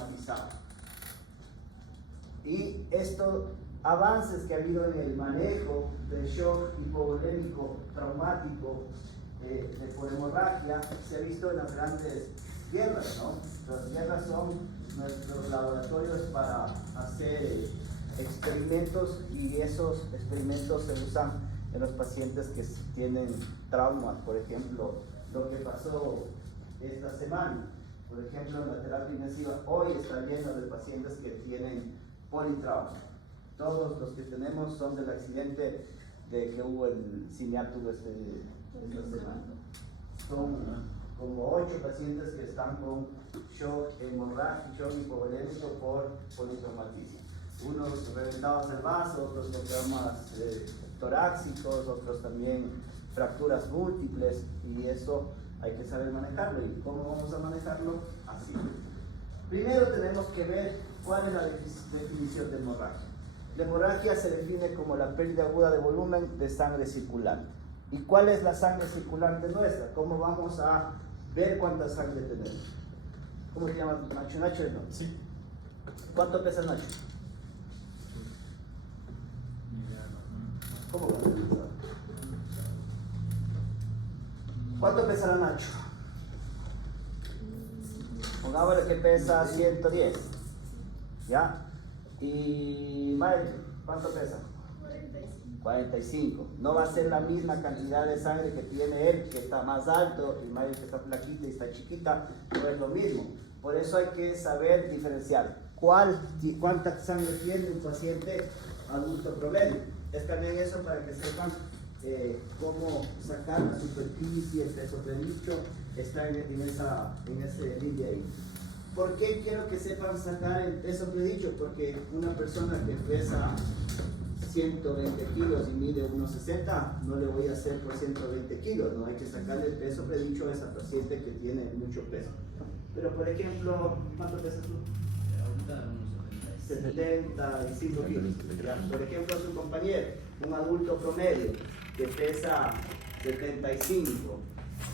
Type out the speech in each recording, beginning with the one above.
traumatizado. Y estos avances que ha habido en el manejo del shock hipovolémico traumático por hemorragia se ha visto en las grandes guerras, ¿no? Las guerras son nuestros laboratorios para hacer experimentos, y esos experimentos se usan en los pacientes que tienen traumas. Por ejemplo, lo que pasó esta semana, por ejemplo, en la terapia intensiva hoy está lleno de pacientes que tienen politrauma. Todos los que tenemos son del accidente que hubo en Siniátulo esta semana. Son como 8 pacientes que están con shock hemorrágico, shock hipovolémico por politraumatismo. Unos reventados del vaso, otros con traumas torácicos, otros también fracturas múltiples, y eso hay que saber manejarlo. ¿Y cómo vamos a manejarlo? Así. Primero tenemos que ver cuál es la definición de hemorragia. La hemorragia se define como la pérdida aguda de volumen de sangre circulante. ¿Y cuál es la sangre circulante nuestra? ¿Cómo vamos a ver cuánta sangre tenemos? ¿Cómo se llama? ¿Nacho? ¿Nacho no? Sí. ¿Cuánto pesa Nacho? ¿Cómo va a pensar? ¿Cuánto pesará Nacho? Pongámosle que pesa 110. ¿Ya? ¿Y Mike, cuánto pesa? 45. No va a ser la misma cantidad de sangre que tiene él, que está más alto, y Mike, que está flaquita y está chiquita, no es lo mismo. Por eso hay que saber diferenciar cuánta sangre tiene un paciente adulto promedio. Escaneen eso para que sepan cómo sacar la superficie, el peso predicho, está en ese línea ahí. ¿Por qué quiero que sepan sacar el peso predicho? Porque una persona que pesa 120 kilos y mide 1,60, no le voy a hacer por 120 kilos, no hay que sacarle el peso predicho a esa paciente que tiene mucho peso. Pero por ejemplo, ¿cuánto pesas tú? 75 kilos. Por ejemplo, su compañero, un adulto promedio que pesa 75,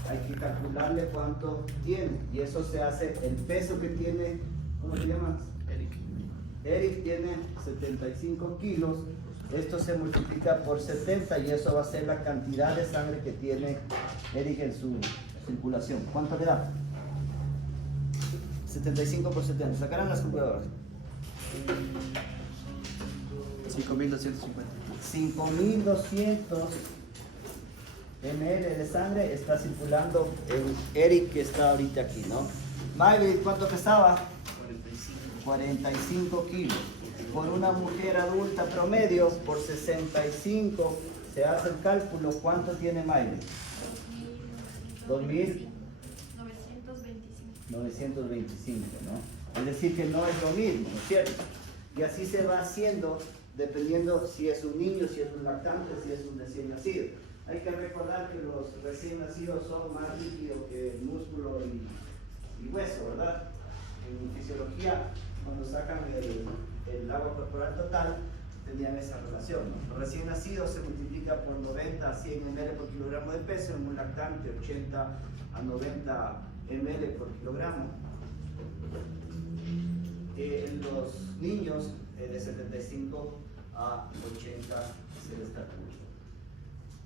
hay que calcularle cuánto tiene, y eso se hace el peso que tiene. ¿Cómo se llama? Eric tiene 75 kilos, esto se multiplica por 70 y eso va a ser la cantidad de sangre que tiene Eric en su circulación. ¿Cuánto le da? 75 por 70, sacarán las calculadoras. 5.250. 5.200 ml de sangre está circulando en Eric, que está ahorita aquí, ¿no? Maybe, ¿cuánto pesaba? 45 kilos. Por una mujer adulta promedio, por 65, se hace el cálculo, ¿cuánto tiene Maybe? 2.925, ¿no? Es decir, que no es lo mismo, ¿no es cierto? Y así se va haciendo, dependiendo si es un niño, si es un lactante, si es un recién nacido. Hay que recordar que los recién nacidos son más líquidos que músculo y hueso, ¿verdad? En fisiología, cuando sacan el agua corporal total, tenían esa relación, ¿no? Los recién nacidos se multiplica por 90 a 100 ml por kilogramo de peso, en un lactante 80 a 90 ml por kilogramo. En los niños de 75 a 80 se les calcula.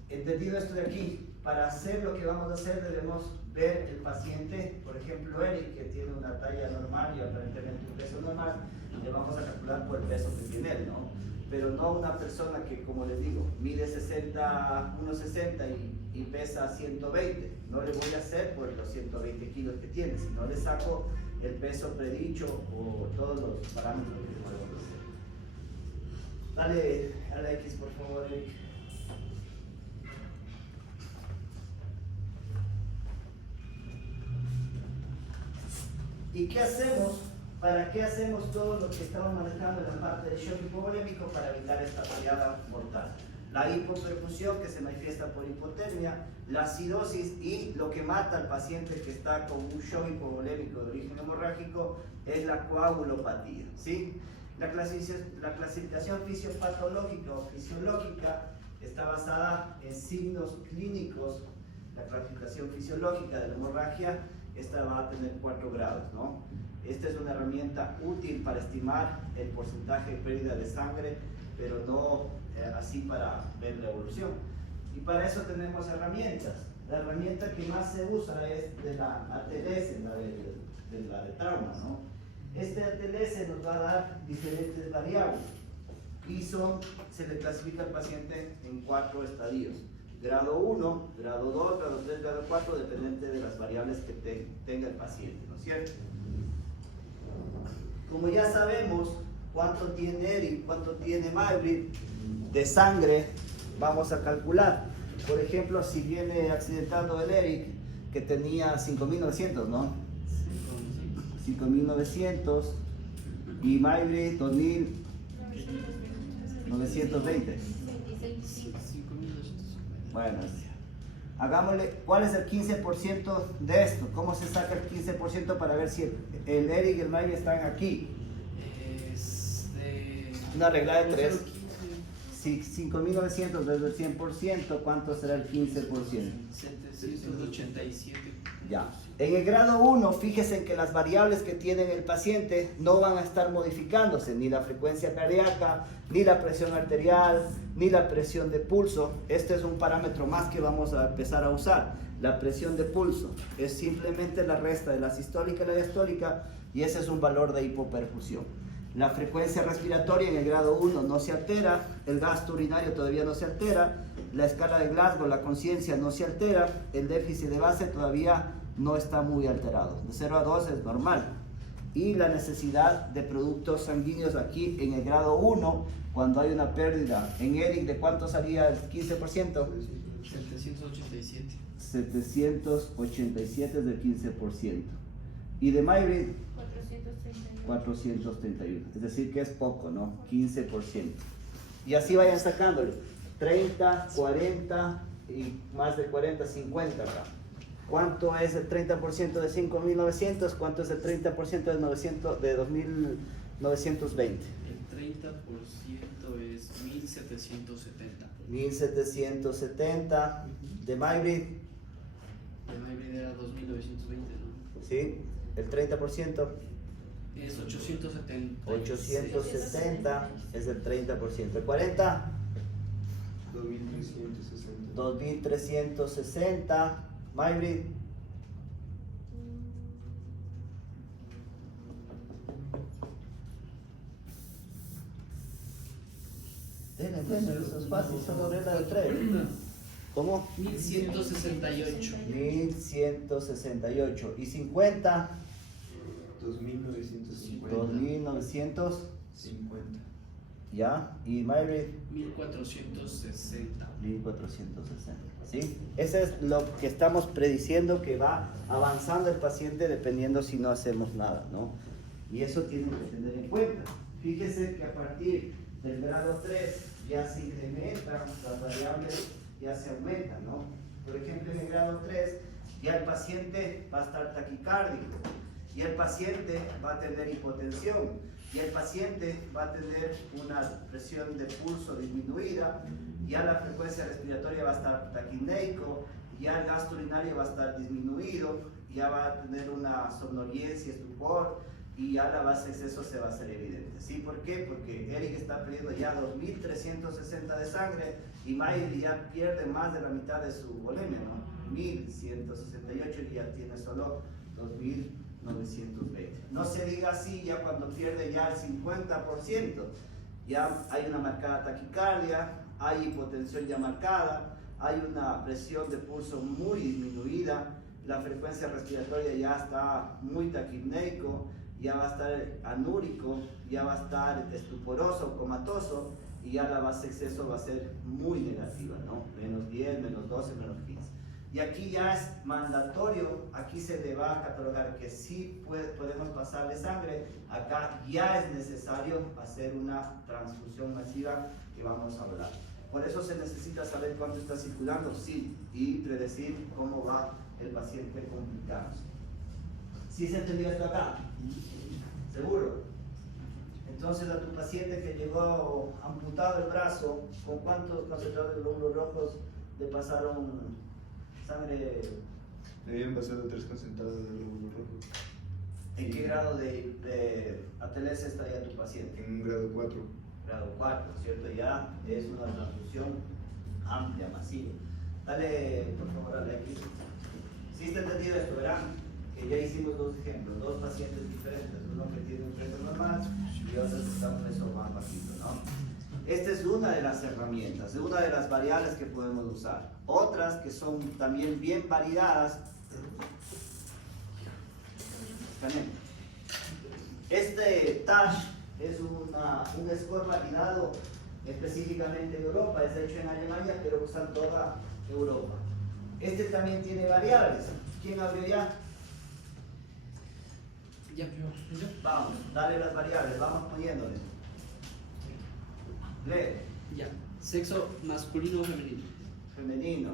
Entendido esto de aquí, para hacer lo que vamos a hacer debemos ver el paciente, por ejemplo Eric, que tiene una talla normal y aparentemente un peso normal, le vamos a calcular por el peso que tiene él, ¿no? Pero no una persona que, como les digo, mide 1,60 y pesa 120, no le voy a hacer por los 120 kilos que tiene, sino le saco el peso predicho o todos los parámetros que podemos hacer. Dale a la X, por favor, Eric. ¿Y qué hacemos? ¿Para qué hacemos todo lo que estamos manejando en la parte del shock hipovolémico para evitar esta variada mortal? La hipoperfusión, que se manifiesta por hipotermia, la acidosis, y lo que mata al paciente que está con un shock hipovolémico de origen hemorrágico es la coagulopatía, ¿sí? La clasificación fisiopatológica o fisiológica está basada en signos clínicos. La clasificación fisiológica de la hemorragia, esta va a tener 4 grados, ¿no? Esta es una herramienta útil para estimar el porcentaje de pérdida de sangre, pero no así para ver la evolución. Y para eso tenemos herramientas. La herramienta que más se usa es de la ATLS, la de trauma, ¿no? Este ATLS nos va a dar diferentes variables y se le clasifica al paciente en 4 estadios: grado 1, grado 2, grado 3, grado 4, dependiente de las variables que tenga el paciente, ¿no es cierto? Como ya sabemos cuánto tiene Eric, cuánto tiene Maybrit de sangre, vamos a calcular. Por ejemplo, si viene accidentado el Eric, que tenía 5.900, ¿no? 5.900 y Maybrit 2.920. Bueno, hagámosle, ¿cuál es el 15% de esto? ¿Cómo se saca el 15% para ver si el Eric y el Maybrit están aquí? Una regla de 3. Si 5.900 desde el 100%, ¿cuánto será el 15%? 787. Ya. En el grado 1, fíjense que las variables que tiene el paciente no van a estar modificándose, ni la frecuencia cardíaca, ni la presión arterial, ni la presión de pulso. Este es un parámetro más que vamos a empezar a usar. La presión de pulso es simplemente la resta de la sistólica y la diastólica, y ese es un valor de hipoperfusión. La frecuencia respiratoria en el grado 1 no se altera, el gasto urinario todavía no se altera, la escala de Glasgow, la conciencia no se altera, el déficit de base todavía no está muy alterado, de 0 a 2 es normal. Y la necesidad de productos sanguíneos aquí en el grado 1, cuando hay una pérdida, en Eric, ¿de cuánto salía el 15%? 787. 787 es del 15%. Y de Maybrit, 431, es decir que es poco, ¿no? 15%. Y así vayan sacándole, 30, 40 y más de 40, 50 acá. ¿Cuánto es el 30% de 5.900? ¿Cuánto es el 30% de 2.920? El 30% es 1.770. 1.770. De Maybrit. De Maybrit era 2.920, ¿no? ¿Sí? El 30%. Es 870. 870 es el 30%. ¿El 40? 2.360. 2.360. Maybrit. Eso es fácil, solo regla de 3. ¿Cómo? 1.168. 1.168. ¿Y 50? 2.950. 2.950. ¿Ya? ¿Y Maybrit? 1.460. 1.460. ¿Sí? Ese es lo que estamos prediciendo que va avanzando el paciente dependiendo si no hacemos nada, ¿no? Y eso tienen que tener en cuenta. Fíjese que a partir del grado 3 ya se incrementan las variables, ya se aumentan, ¿no? Por ejemplo, en el grado 3 ya el paciente va a estar taquicárdico, y el paciente va a tener hipotensión, y el paciente va a tener una presión de pulso disminuida, ya la frecuencia respiratoria va a estar taquineico, ya el gasto urinario va a estar disminuido, ya va a tener una somnolencia, estupor, y ya la base de exceso se va a hacer evidente. ¿Sí? ¿Por qué? Porque Eric está perdiendo ya 2.360 de sangre y Maybrit ya pierde más de la mitad de su volemia, ¿no? 1.168 y ya tiene solo 2.920. No se diga así ya cuando pierde ya el 50%. Ya hay una marcada taquicardia, hay hipotensión ya marcada, hay una presión de pulso muy disminuida, la frecuencia respiratoria ya está muy taquipneico, ya va a estar anúrico, ya va a estar estuporoso, comatoso, y ya la base de exceso va a ser muy negativa, ¿no? Menos 10, menos 12, menos 15. Y aquí ya es mandatorio, aquí se le va a catalogar que sí podemos pasarle sangre, acá ya es necesario hacer una transfusión masiva que vamos a hablar. Por eso se necesita saber cuánto está circulando, sí, y predecir cómo va el paciente complicándose. ¿Sí se entendió esto acá? ¿Seguro? Entonces a tu paciente que llegó amputado el brazo, ¿con cuántos concentradores de glóbulos rojos le pasaron sangre? Me habían pasado 3 concentrados de glóbulos rojos. ¿En qué grado de ATLS estaría tu paciente? En un grado 4. Grado 4, ¿cierto? Ya es una transfusión amplia, masiva. Dale, por favor, a Alexis. ¿Sí está entendido esto? Verán que ya hicimos dos ejemplos, dos pacientes diferentes, uno que tiene un precio normal y otro que está un precio más bajito, ¿no? Esta es una de las herramientas, es una de las variables que podemos usar. Otras que son también bien validadas. Este TASH es un score validado específicamente en Europa, es hecho en Alemania, pero usan toda Europa. Este también tiene variables. ¿Quién abrió ya? Ya. Vamos, dale las variables, vamos poniéndole. Lee. Ya. Sexo masculino o femenino. Femenino.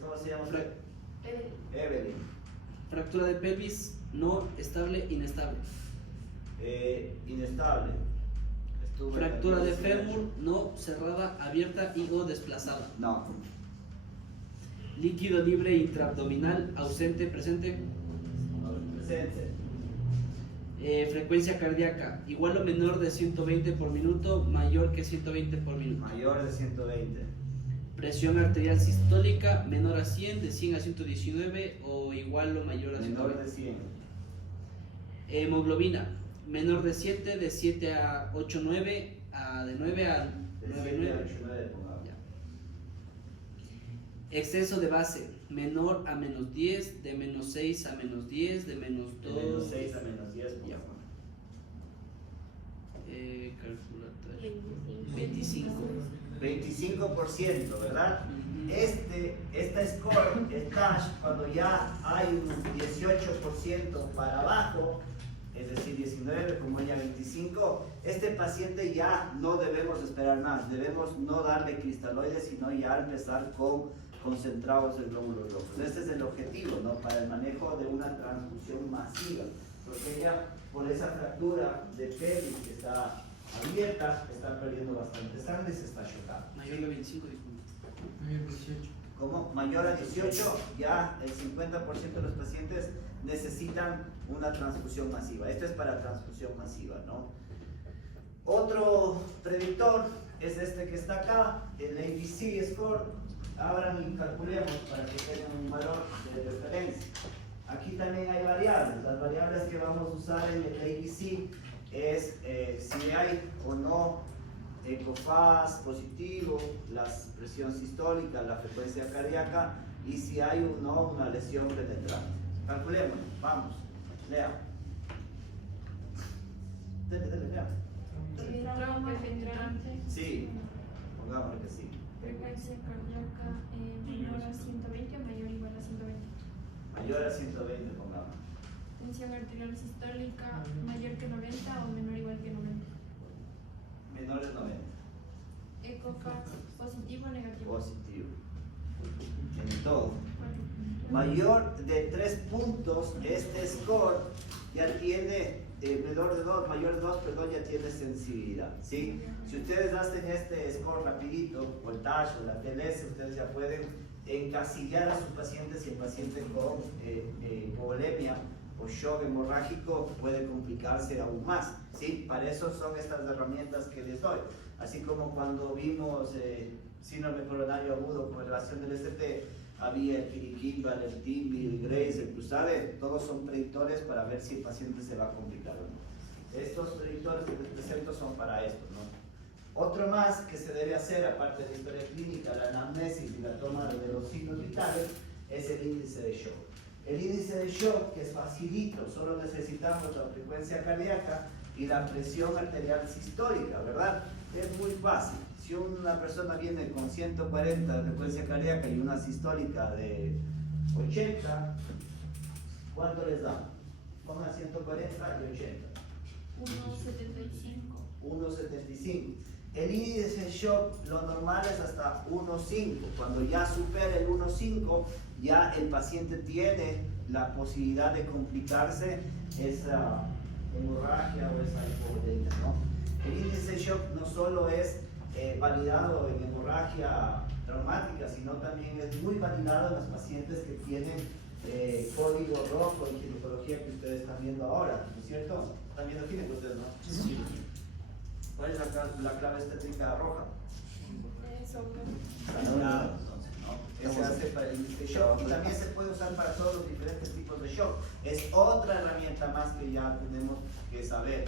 ¿Cómo se llama? Evelyn. Fractura de pelvis no estable, inestable. Inestable. Fractura de fémur no cerrada, abierta y o desplazada. No. Líquido libre intraabdominal ausente, presente. Presente. Frecuencia cardíaca igual o menor de 120 por minuto, mayor que 120 por minuto. Mayor de 120. Presión arterial sistólica menor a 100, de 100 a 119 o igual o mayor a 120. Menor de 100. Hemoglobina menor de 7, de 7 a 8, 9, de 9 a 9, 9. Ya. Exceso de base menor a menos 10, de menos 6 a menos 10, de menos 2. De menos 6 a menos 10. Ya. Calculatoria. 25. 25%, ¿verdad? Esta score, el TASH, cuando ya hay un 18% para abajo, es decir, 19, como ya 25, este paciente ya no debemos esperar más, debemos no darle cristaloides, sino ya empezar con concentrados de glóbulos rojos. Este es el objetivo, ¿no? Para el manejo de una transfusión masiva, porque ella, por esa fractura de pelvis que está abierta, está perdiendo bastante sangre y se está chocando. Mayor de 25, disculpe. Mayor de 18. Como mayor a 18, ya el 50% de los pacientes necesitan una transfusión masiva. Esto es para transfusión masiva, ¿no? Otro predictor es este que está acá, el ABC score. Ahora ni calculemos para que tengan un valor de referencia. Aquí también hay variables. Las variables que vamos a usar en el ABC es si hay o no ecofaz positivo, la presión sistólica, la frecuencia cardíaca y si hay o no una lesión penetrante. Calculemos, vamos, lea. Lea. Trauma penetrante. Sí, pongámosle que sí. Frecuencia cardíaca menor a 120 o mayor o igual a 120. Mayor a 120, pongamos. Tensión arterial sistólica mayor que 90 o menor o igual que 90. Menor de 90. Ecofaz positivo o negativo. Positivo. En todo. 4. Mayor de 3 puntos, este score ya tiene, menor de 2, mayor de 2, perdón, ya tiene sensibilidad, ¿sí? Si ustedes hacen este score rapidito, o el TASH o la TLS, ustedes ya pueden encasillar a sus pacientes si el paciente con hipovolemia o shock hemorrágico puede complicarse aún más, ¿sí? Para eso son estas herramientas que les doy. Así como cuando vimos síndrome coronario agudo con relación del ST, había el Piriquimbal, el Timby, el Grace, el Cruzade, todos son predictores para ver si el paciente se va a complicar o no. Estos predictores que les presento son para esto, ¿no? Otro más que se debe hacer, aparte de la historia clínica, la anamnesis y la toma de los signos vitales, es el índice de shock. El índice de shock, que es facilito, solo necesitamos la frecuencia cardíaca y la presión arterial sistólica, ¿verdad? Es muy fácil. Si una persona viene con 140 de frecuencia cardíaca y una sistólica de 80, ¿cuánto les da? Pongan 140 y 80. 1,75. 1,75. El índice de shock, lo normal es hasta 1,5. Cuando ya supera el 1,5, ya el paciente tiene la posibilidad de complicarse esa hemorragia o esa hipovolemia, ¿no? El índice de shock no solo es validado en hemorragia traumática, sino también es muy validado en los pacientes que tienen código rojo en ginecología que ustedes están viendo ahora, ¿no es cierto? ¿Están viendo gineco ustedes, no? Sí. ¿Cuál es la clave estética roja? Sangrado, entonces, ¿no? Ese hace para el índice de shock y también se puede usar para todos los diferentes tipos de shock. Es otra herramienta más que ya tenemos que saber.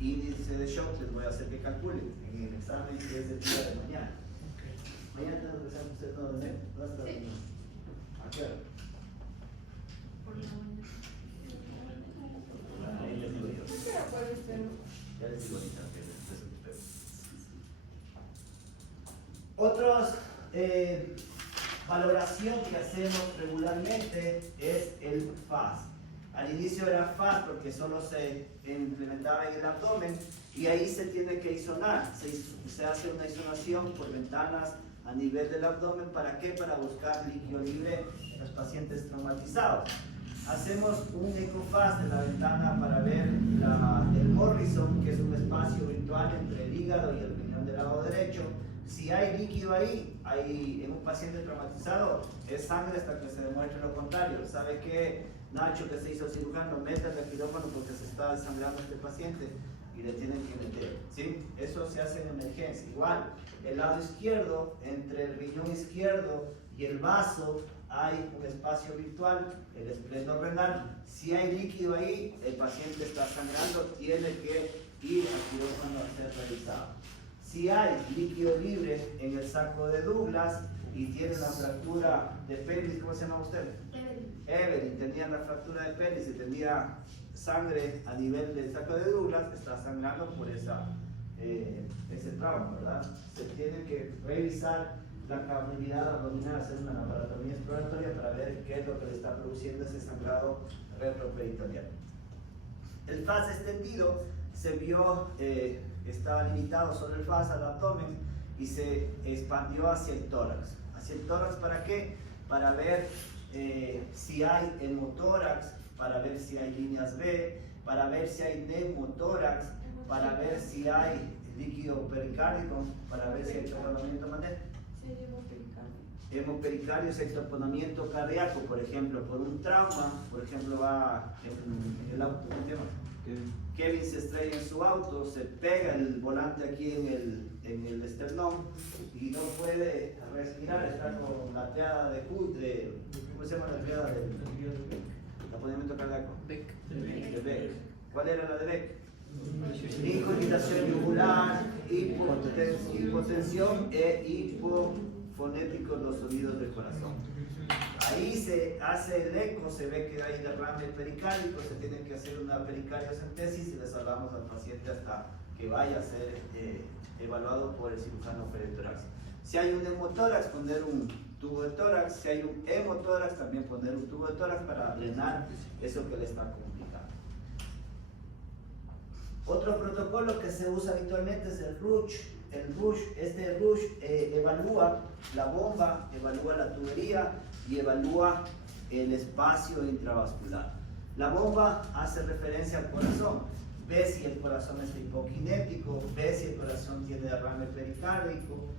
Índice de shock les voy a hacer que calculen en el examen que es el día de mañana. Mañana tenemos que hacer ustedes no de ¿dónde está? ¿A qué hora? Por la mañana. Ahí les digo yo. Ya les digo ahorita que les espero. Otros valoración que hacemos regularmente es el FAS. Al inicio era FAS porque solo se implementaba en el abdomen y ahí se tiene que isonar. Se hace una isonación por ventanas a nivel del abdomen. ¿Para qué? Para buscar líquido libre en los pacientes traumatizados. Hacemos un ecofaz de la ventana para ver el Morrison, que es un espacio virtual entre el hígado y el riñón del lado derecho. Si hay líquido ahí, en un paciente traumatizado, es sangre hasta que se demuestre lo contrario. ¿Sabe qué, Nacho, que se hizo cirujano? Métale al quirófano porque se está desangrando este paciente y le tienen que meter, ¿sí? Eso se hace en emergencia. Igual, el lado izquierdo, entre el riñón izquierdo y el vaso, hay un espacio virtual, el esplendor renal. Si hay líquido ahí, el paciente está sangrando, tiene que ir al quirófano a ser revisado. Si hay líquido libre en el saco de Douglas y tiene una fractura de pelvis, ¿cómo se llama usted? Evelyn tenía la fractura de pelvis y tenía sangre a nivel del saco de Douglas, está sangrando por ese trauma, ¿verdad? Se tiene que revisar la cavidad abdominal, hacer una laparotomía exploratoria para ver qué es lo que le está produciendo ese sangrado retroperitoneal. El FAS extendido se vio estaba limitado solo el FAS al abdomen y se expandió hacia el tórax. ¿Hacia el tórax para qué? Para ver si hay hemotórax, para ver si hay líneas B, para ver si hay neumotórax, para ver si hay líquido pericárdico, para ver si hay taponamiento mandel. Hemopericardio es el taponamiento cardíaco, por ejemplo, por un trauma, por ejemplo, va en el auto, ¿cómo se llama? Kevin se estrella en su auto, se pega el volante aquí en el esternón y no puede respirar, está con la triada de ¿cómo se llama la triada del taponamiento cardíaco? De Beck. ¿Cuál era la de Beck? Incogitación yugular, hipotensión e hipofonético los sonidos del corazón. Ahí se hace el eco, se ve que hay derrame pericárdico, se tiene que hacer una pericardiocentesis y le salvamos al paciente hasta que vaya a ser evaluado por el cirujano peritoráx. Si hay un hemotórax, poner un tubo de tórax. Si hay un hemotórax, también poner un tubo de tórax para drenar eso que le está complicando. Otro protocolo que se usa habitualmente es el RUSH. Este RUSH evalúa la bomba, evalúa la tubería y evalúa el espacio intravascular. La bomba hace referencia al corazón, ve si el corazón está hipokinético, ve si el corazón tiene derrame pericárdico.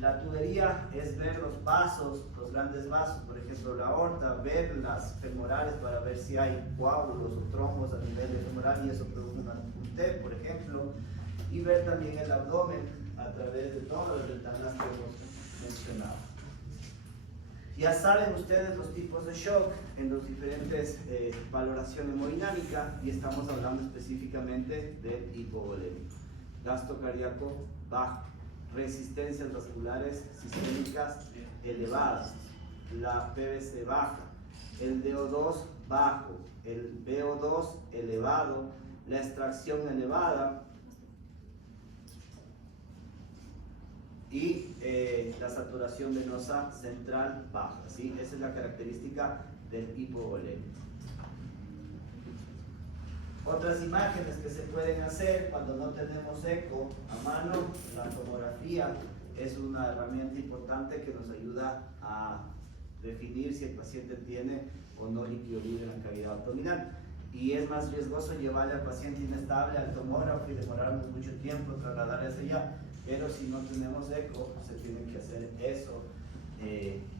La tubería es ver los vasos, los grandes vasos, por ejemplo la aorta, ver las femorales para ver si hay coágulos o trombos a nivel de femoral y eso produce un T, por ejemplo, y ver también el abdomen a través de todas las ventanas que hemos mencionado. Ya saben ustedes los tipos de shock en los diferentes valoración hemodinámica y estamos hablando específicamente del hipovolémico. Gasto cardíaco bajo, resistencias vasculares sistémicas elevadas, la PVC baja, el DO2 bajo, el VO2 elevado, la extracción elevada y la saturación venosa central baja, ¿sí? Esa es la característica del hipovolémico. Otras imágenes que se pueden hacer cuando no tenemos eco a mano, la tomografía es una herramienta importante que nos ayuda a definir si el paciente tiene o no líquido libre en la cavidad abdominal. Y es más riesgoso llevarle al paciente inestable al tomógrafo y demorarnos mucho tiempo trasladarle hacia allá. Pero si no tenemos eco, se tiene que hacer eso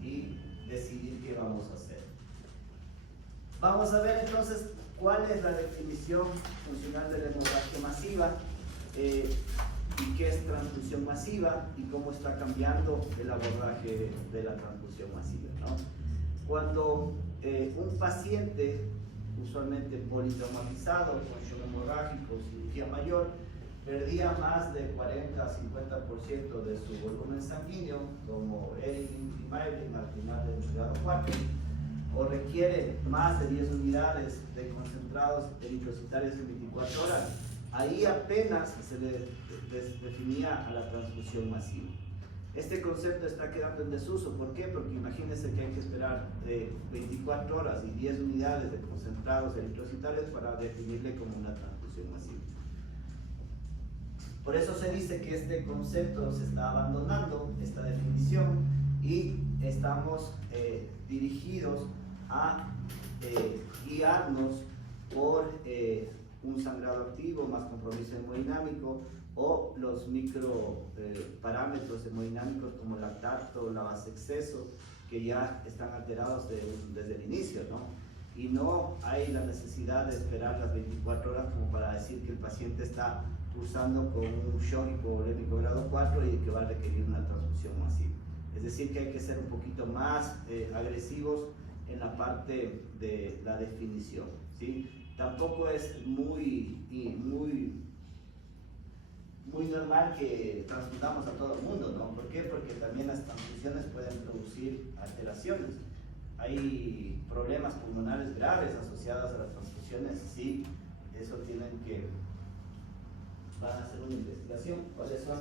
y decidir qué vamos a hacer. Vamos a ver entonces cuál es la definición funcional de la hemorragia masiva y qué es transfusión masiva y cómo está cambiando el abordaje de la transfusión masiva, ¿no? Cuando un paciente, usualmente politraumatizado, con shock hemorrágico, cirugía mayor, perdía más del 40 a 50% de su volumen sanguíneo, como Erling y Mayling al final del grado 4, o requiere más de 10 unidades de concentrados eritrocitarios en 24 horas, ahí apenas se le definía a la transfusión masiva. Este concepto está quedando en desuso. ¿Por qué? Porque imagínense que hay que esperar 24 horas y 10 unidades de concentrados eritrocitarios para definirle como una transfusión masiva. Por eso se dice que este concepto se está abandonando, esta definición, y estamos dirigidos a guiarnos por un sangrado activo más compromiso hemodinámico o los micro parámetros hemodinámicos como lactato, la base exceso, que ya están alterados desde el inicio, ¿no? Y no hay la necesidad de esperar las 24 horas como para decir que el paciente está cursando con un shock hipovolémico grado 4 y que va a requerir una transfusión masiva. Es decir, que hay que ser un poquito más agresivos en la parte de la definición, ¿sí? Tampoco es muy normal que transfundamos a todo el mundo, ¿no? ¿Por qué? Porque también las transfusiones pueden producir alteraciones. Hay problemas pulmonares graves asociados a las transfusiones, sí, eso van a hacer una investigación, cuáles son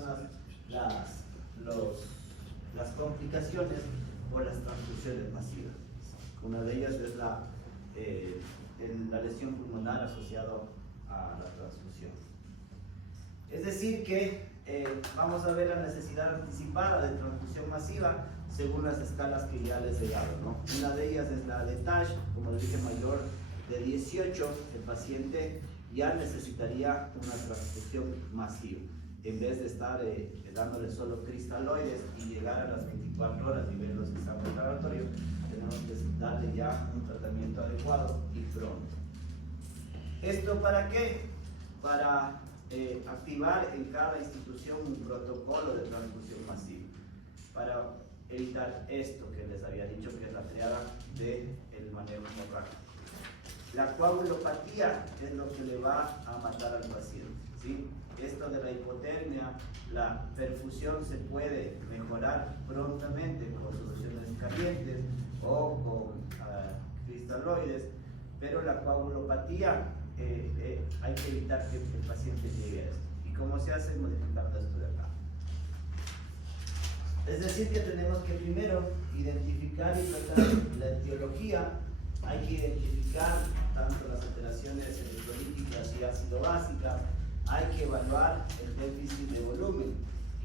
las complicaciones por las transfusiones masivas. Una de ellas es la lesión pulmonar asociada a la transfusión. Es decir que vamos a ver la necesidad anticipada de transfusión masiva según las escalas que ya les he dado, ¿no? Una de ellas es la de TASH, como les dije, mayor de 18, el paciente ya necesitaría una transfusión masiva. En vez de estar dándole solo cristaloides y llegar a las 24 horas y ver los exámenes laboratorios, tenemos que darle ya un tratamiento adecuado y pronto. ¿Esto para qué? Para activar en cada institución un protocolo de transfusión masiva, para evitar esto que les había dicho, que es la triada del manejo hemorrágico. La coagulopatía es lo que le va a matar al paciente, ¿sí? Esto de la hipotermia, la perfusión se puede mejorar prontamente con soluciones calientes o con cristaloides, pero la coagulopatía hay que evitar que el paciente llegue a esto. ¿Y cómo se hace? Modificando esto de acá. Es decir, que tenemos que primero identificar y tratar la etiología. Hay que identificar tanto las alteraciones electrolíticas y ácido básicas. Hay que evaluar el déficit de volumen.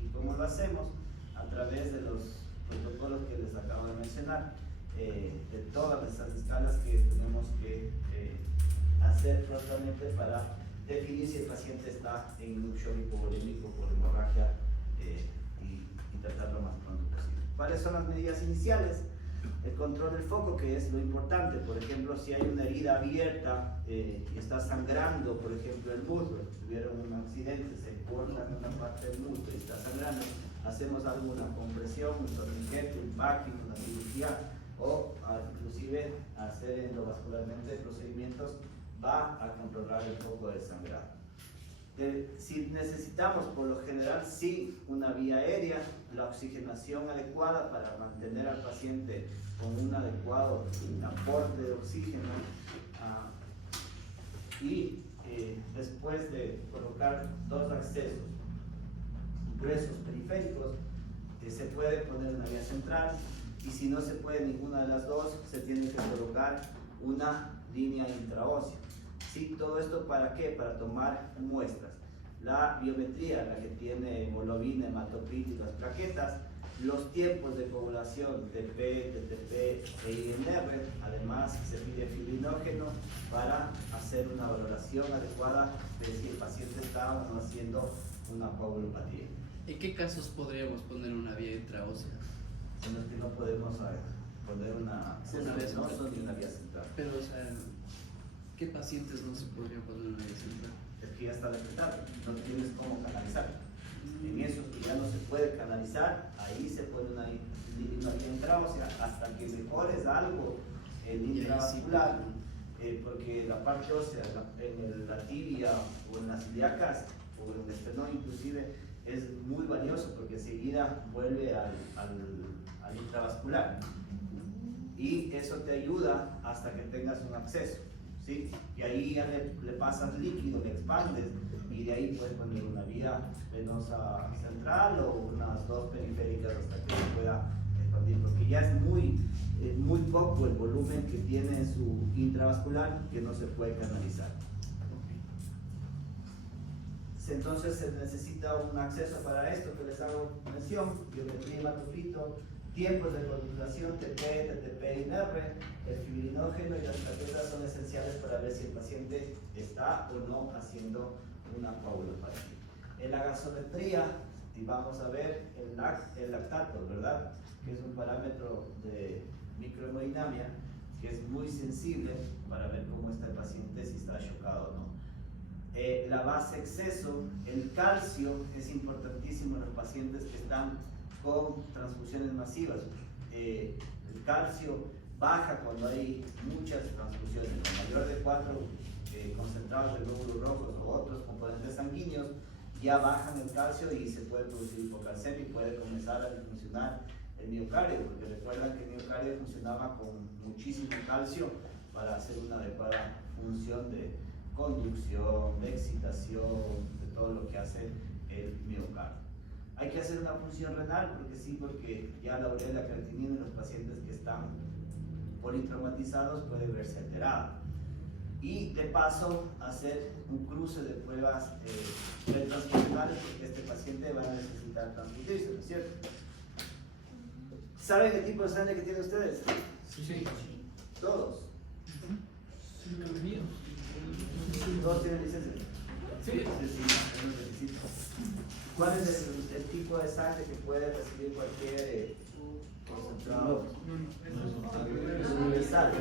¿Y cómo lo hacemos? A través de los protocolos que les acabo de mencionar, de todas esas escalas que tenemos que hacer prontamente para definir si el paciente está en un shock hipovolémico por hemorragia y tratarlo lo más pronto posible. ¿Cuáles son las medidas iniciales? El control del foco, que es lo importante. Por ejemplo, si hay una herida abierta y está sangrando, por ejemplo, el muslo, tuvieron un accidente, se corta una parte del muslo y está sangrando, hacemos alguna compresión, un torniquete, un packing, una cirugía, o inclusive hacer endovascularmente procedimientos va a controlar el foco del sangrado. Si necesitamos, por lo general, sí, una vía aérea, la oxigenación adecuada para mantener al paciente con un adecuado aporte de oxígeno y después de colocar dos accesos gruesos periféricos, se puede poner una vía central, y si no se puede ninguna de las dos, se tiene que colocar una línea intraósea. ¿Sí? Todo esto ¿para qué? Para tomar muestras. La biometría, la que tiene hemoglobina, hematocrit y las plaquetas, los tiempos de coagulación TP, TTP e INR, además se pide fibrinógeno para hacer una valoración adecuada de si el paciente está o no haciendo una coagulopatía. ¿En qué casos podríamos poner una vía intraósea? En los que no podemos poner una vez venosa ni una vía central. Pero, o sea, ¿qué pacientes no se podrían poner una vía central? Es que ya está decretado, no tienes cómo canalizar. En esos que ya no se puede canalizar, ahí se pone una vía entrada, o sea, hasta que mejores algo el intravascular, porque la parte ósea, en la tibia o en las ilíacas o en el esternón inclusive, es muy valioso porque enseguida vuelve al intravascular y eso te ayuda hasta que tengas un acceso, ¿sí? Y ahí ya le pasas líquido, le expandes y de ahí puedes poner una vía venosa central o unas dos periféricas hasta que se pueda expandir, porque ya es muy poco el volumen que tiene en su intravascular que no se puede canalizar. Entonces se necesita un acceso para esto que les hago mención: biometría hematofito, tiempos de coagulación, TP, TTP y NR, el fibrinógeno y las plaquetas son esenciales para ver si el paciente está o no haciendo una coagulopatía. En la gasometría, y vamos a ver el lactato, ¿verdad? Que es un parámetro de microhemodinamia que es muy sensible para ver cómo está el paciente, si está chocado o no. La base exceso, el calcio es importantísimo en los pacientes que están con transfusiones masivas. El calcio baja cuando hay muchas transfusiones, con mayor de 4 concentrados de glóbulos rojos o otros componentes sanguíneos, ya bajan el calcio y se puede producir hipocalcemia y puede comenzar a disfuncionar el miocardio, porque recuerdan que el miocardio funcionaba con muchísimo calcio para hacer una adecuada función de conducción, de excitación, de todo lo que hace el miocardio. Hay que hacer una función renal, porque ya la urea y la creatinina en los pacientes que están politraumatizados puede verse alterada. Y de paso, hacer un cruce de pruebas pretransfusionales, porque este paciente va a necesitar transfundirse, ¿no es cierto? ¿Saben el tipo de sangre que tienen ustedes? Sí. ¿Todos? Sí, los míos. ¿Todos tienen licencia? Sí. Es un requisito. ¿Cuál es el tipo de sangre que puede recibir cualquier concentrado? Es universal.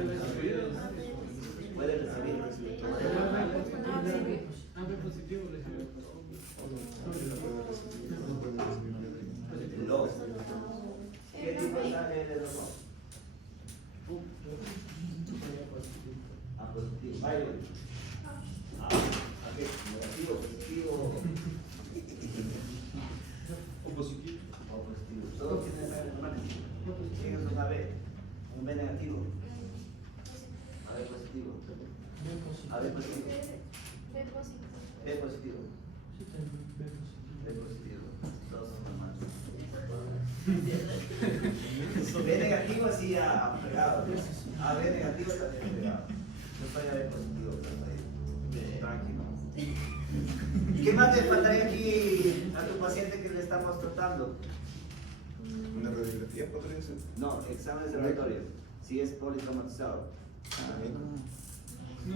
Puede recibir. AB positivo recibe. Los. ¿Qué tipo de sangre es de los dos? A positivo. Vaya. ¿A qué? Negativo, positivo. O positivo. O positivo. Todos tienen sangre normal. ¿Quién es un AB? Un B negativo. AB positivo. AB positivo. B positivo. B positivo. Todos son normales. B negativo sí ha pegado. AB negativo también ha pegado. Yo soy AB positivo, pero estoy tranquilo. ¿Qué más le faltaría aquí a tu paciente que le estamos tratando? ¿Una radiografía podría ser? No, exámenes de laboratorio. Si es politraumatizado.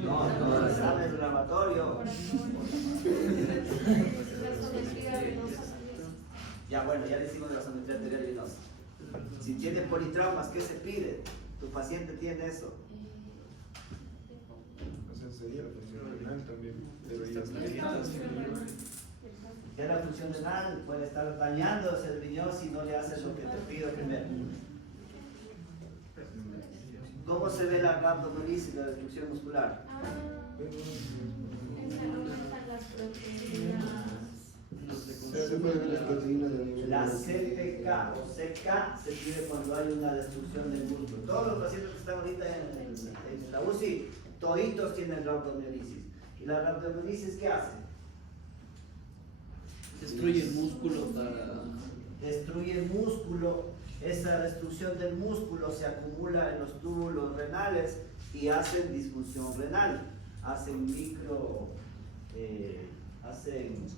No, exámenes de laboratorio. Ya, bueno, ya le hicimos la gasometría arterial venosa. Si tiene politraumas, ¿qué se pide? Tu paciente tiene eso. O sea, sería la función renal también. Debería Ya la función renal puede estar dañándose el riñón si no le haces lo que te pido primero. ¿Cómo se ve la abdominolisis, la destrucción muscular? Se puede ver las proteínas del nivel. La CPK o CK se pide cuando hay una destrucción del músculo. Todos los pacientes que están ahorita en la UCI, toditos tienen rhabdomiolisis. ¿Y la rhabdomiolisis qué hace? Destruye el músculo para... Destruye el músculo. Esa destrucción del músculo se acumula en los túbulos renales y hacen disfunción renal. Hacen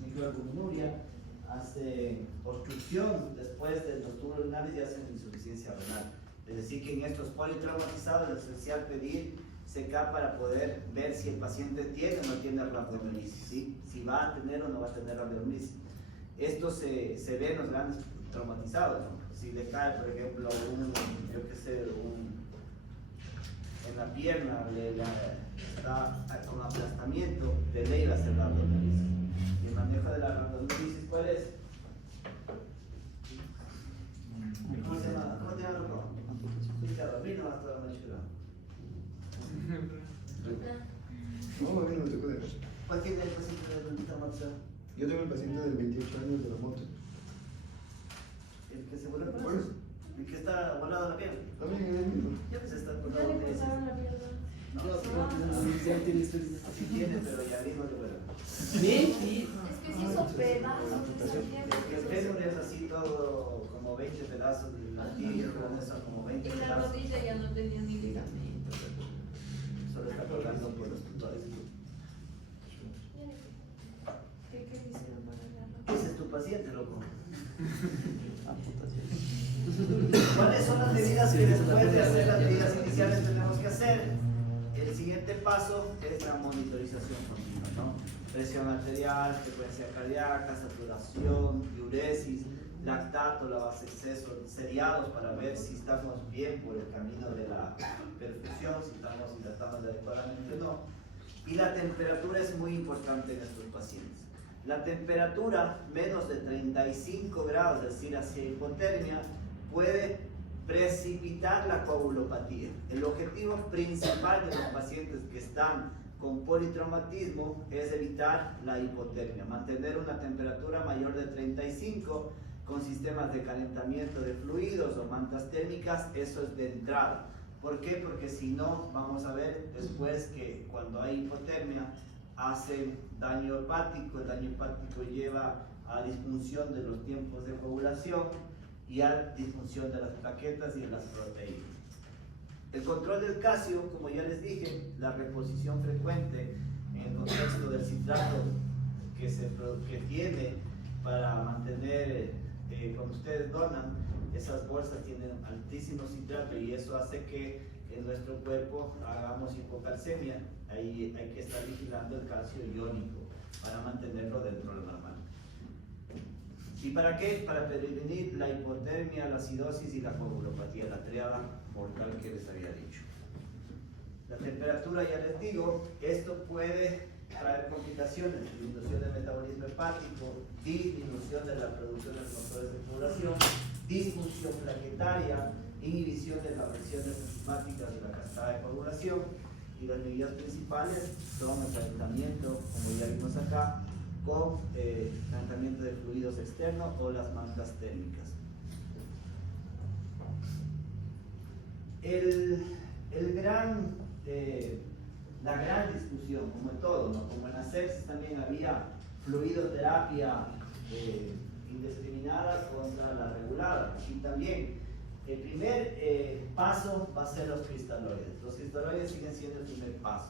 microalbuminuria, hacen obstrucción después de los túbulos renales y hacen insuficiencia renal. Es decir, que en estos politraumatizados es esencial pedir CK para poder ver si el paciente tiene o no tiene rhabdomiolisis, ¿sí? Si va a tener o no va a tener rhabdomiolisis. Esto se ve en los grandes traumatizados, ¿no? si le cae, por ejemplo, yo qué sé, en la pierna, está con aplastamiento, de ley va a ser la abdominalisis. Y el manejo de la abdominalisis, ¿cuál es? ¿Cómo se llama? ¿Cómo te llamas, loco? Sí, a dormir no vas a estar noche, No, a mí no me tocó de ver. ¿Cuál tiene el paciente de dentista Matza? Yo tengo el paciente de 28 años de la moto. El que se vuelve el brazo. ¿Cuál es? El que está volado la piel. También es el mismo. Ya pues está Ya colgado le de ese. cortaron la pierna. No, Ya tiene historia. sí tiene, pero ya dijo que bueno. Bien, sí. Es que sí hizo pedazos de esa pierna. El peso es así todo como 20 pedazos de ladrillo, con eso como 20 Y la pedazos. rodilla ya no tenía ni ligamento. Solo está colgando por los tutores. ¿Qué hicieron para verlo? Ese es tu paciente, loco. ¿Cuáles son las medidas que después de hacer las medidas iniciales tenemos que hacer? El siguiente paso es la monitorización continua, ¿no? Presión arterial, frecuencia cardíaca, saturación, diuresis, lactato, lavas exceso, seriados para ver si estamos bien por el camino de la perfusión, si estamos hidratando adecuadamente o no. Y la temperatura es muy importante en estos pacientes. La temperatura menos de 35 grados, es decir, hacia hipotermia, puede precipitar la coagulopatía. El objetivo principal de los pacientes que están con politraumatismo es evitar la hipotermia, mantener una temperatura mayor de 35 con sistemas de calentamiento de fluidos o mantas térmicas, eso es de entrada. ¿Por qué? Porque si no, vamos a ver después que cuando hay hipotermia hace daño hepático, el daño hepático lleva a disfunción de los tiempos de coagulación y a disfunción de las plaquetas y de las proteínas. El control del calcio, como ya les dije, la reposición frecuente en el contexto del citrato que tiene para mantener, cuando ustedes donan, esas bolsas tienen altísimo citrato y eso hace que en nuestro cuerpo hagamos hipocalcemia. Ahí hay que estar vigilando el calcio iónico para mantenerlo dentro de lo normal. ¿Y para qué? Para prevenir la hipotermia, la acidosis y la coagulopatía, la triada mortal que les había dicho. La temperatura, ya les digo, esto puede traer complicaciones, disminución del metabolismo hepático, disminución de la producción de los motores de coagulación, disfunción plaquetaria, inhibición de las reacciones enzimáticas de la cascada de coagulación, y las medidas principales son el calentamiento, como ya vimos acá, con calentamiento de fluidos externos o las mantas térmicas. La gran discusión, como en todo, ¿no? Como en la sepsis también había fluidoterapia indiscriminada contra la regulada, y también el primer paso va a ser los cristaloides. Los cristaloides siguen siendo el primer paso,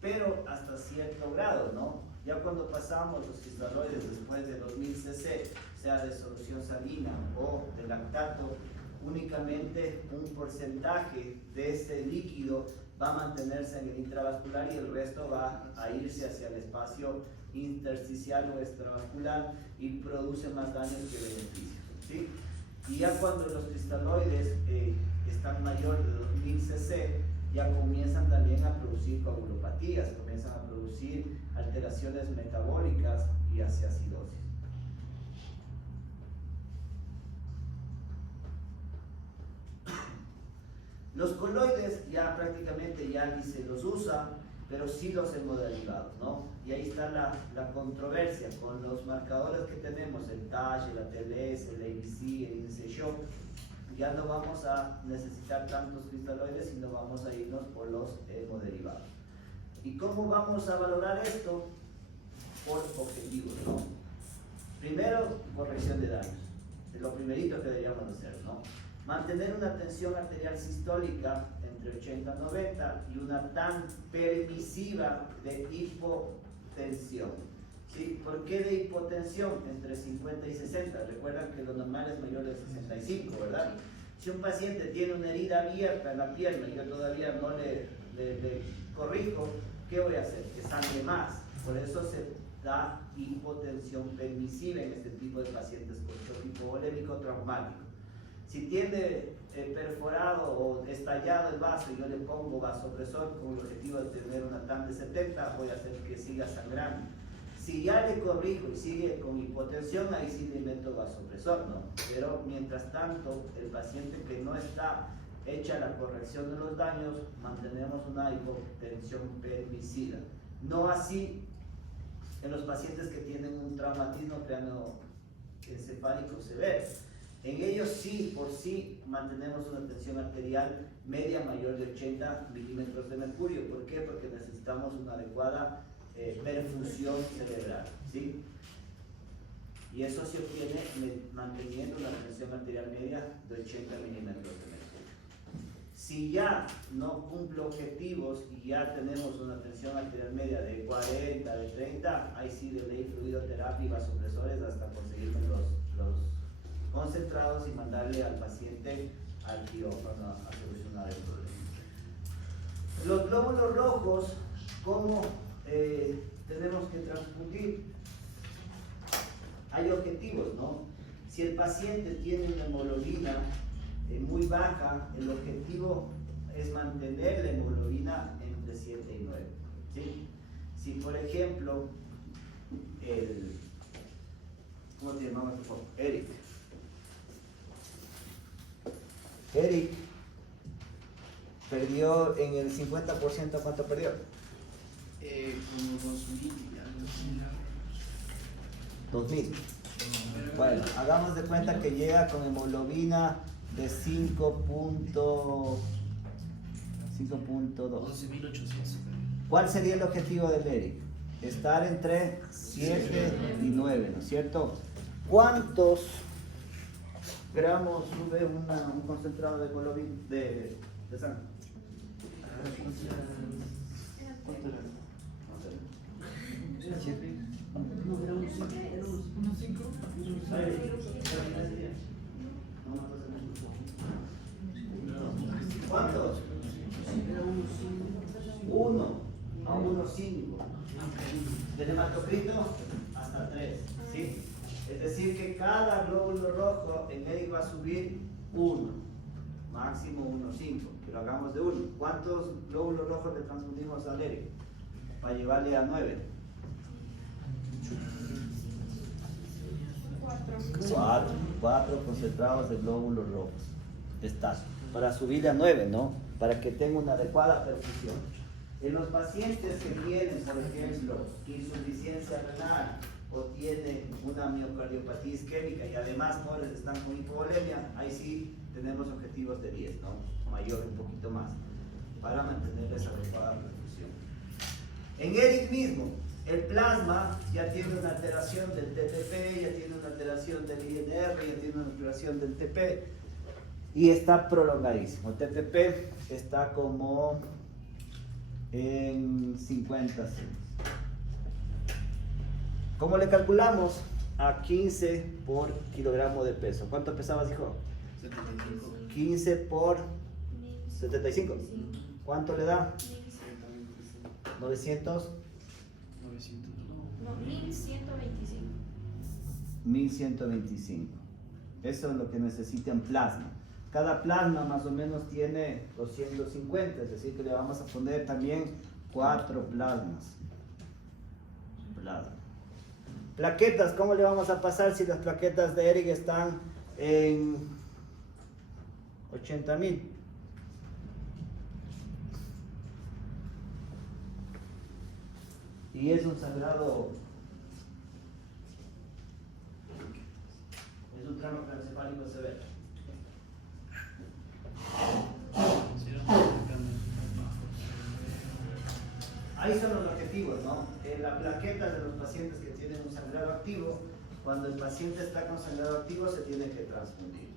pero hasta cierto grado, ¿no? Ya cuando pasamos los cristaloides después de 2000 cc, sea de solución salina o de lactato, únicamente un porcentaje de ese líquido va a mantenerse en el intravascular y el resto va a irse hacia el espacio intersticial o extravascular y produce más daños que beneficios, ¿sí? Y ya cuando los cristaloides están mayor de 2000 cc, ya comienzan también a producir coagulopatías, comienzan a producir alteraciones metabólicas y hacia acidosis. Los coloides ya prácticamente ya ni se los usa, pero sí los hemoderivados, ¿no? Y ahí está la controversia con los marcadores que tenemos, el TASH, el ATLS, el ABC, el índice SHOC. Ya no vamos a necesitar tantos cristaloides, sino vamos a irnos por los hemoderivados. ¿Y cómo vamos a valorar esto? Por objetivos, ¿no? Primero, corrección de daños. Es lo primerito que deberíamos hacer, ¿no? Mantener una tensión arterial sistólica entre 80 y 90 y una tan permisiva de hipotensión. ¿Sí? ¿Por qué de hipotensión? Entre 50 y 60. Recuerdan que lo normal es mayor de 65, ¿verdad? Si un paciente tiene una herida abierta en la pierna y yo todavía no le corrijo, ¿qué voy a hacer? Que sangre más. Por eso se da hipotensión permisiva en este tipo de pacientes con shock hipovolémico traumático. Si tiene perforado o estallado el vaso y yo le pongo vasopresor con el objetivo de tener una TAM de 70, voy a hacer que siga sangrando. Si ya le corrijo y sigue con hipotensión, ahí sí le meto vasopresor, ¿no? Pero mientras tanto, el paciente que no está hecha la corrección de los daños, mantenemos una hipotensión permisiva. No así en los pacientes que tienen un traumatismo craneoencefálico severo. En ellos sí, por sí, mantenemos una tensión arterial media mayor de 80 milímetros de mercurio. ¿Por qué? Porque necesitamos una adecuada perfusión cerebral, ¿sí? Y eso se obtiene manteniendo una tensión arterial media de 80 milímetros de mercurio. Si ya no cumple objetivos y ya tenemos una tensión arterial media de 40, de 30, ahí sí de ley fluidoterapia y vasopresores hasta conseguirme los concentrados y mandarle al paciente al quirófano a solucionar el problema. Los glóbulos rojos, ¿cómo tenemos que transfundir? Hay objetivos, ¿no? Si el paciente tiene una hemoglobina muy baja, el objetivo es mantener la hemoglobina entre 7 y 9, ¿sí? Si por ejemplo, ¿cómo te llamabas por favor? Eric perdió en el 50%, ¿cuánto perdió? Como 2000 y algo así. 2000. Bueno, hagamos de cuenta que llega con hemoglobina de 5.2. 11.800. ¿Cuál sería el objetivo del Eric? Estar entre 7 y 9, ¿no es cierto? ¿Cuántos gramos sube un concentrado de hemoglobina de sangre? ¿Cuánto era? No sé. Era 7. No, era un 5. Era un 5. ¿Cuántos? Era un 1 a 1,5. Del hematocrito hasta 3, ¿sí? Es decir, que cada glóbulo rojo en Eric va a subir 1, máximo 1,5, pero hagamos de 1. ¿Cuántos glóbulos rojos le transfundimos al Eric? Para llevarle a 9. 4 concentrados de glóbulos rojos. Está. Para subirle a 9, ¿no? Para que tenga una adecuada perfusión. En los pacientes que tienen, por ejemplo, insuficiencia renal o tienen una miocardiopatía isquémica y además pobres están con hipovolemia, ahí sí tenemos objetivos de 10, ¿no? Mayor, un poquito más, para mantener esa adecuada perfusión. En Eric mismo, el plasma ya tiene una alteración del TTP, ya tiene una alteración del INR, ya tiene una alteración del TP y está prolongadísimo. El TTP está como en 50. ¿Cómo le calculamos? A 15 por kilogramo de peso. ¿Cuánto pesabas, hijo? 75. 15 por 75. ¿Cuánto le da? 900. 900. No, 1125. 1125. Eso es lo que necesita en plasma. Cada plasma más o menos tiene 250, es decir que le vamos a poner también 4 plasmas. Plaquetas, ¿cómo le vamos a pasar si las plaquetas de Eric están en 80.000? Y es un sangrado, es un trauma craneoencefálico severo. Ahí son los objetivos, ¿no? En la plaqueta de los pacientes que tienen un sangrado activo, cuando el paciente está con sangrado activo se tiene que transfundir.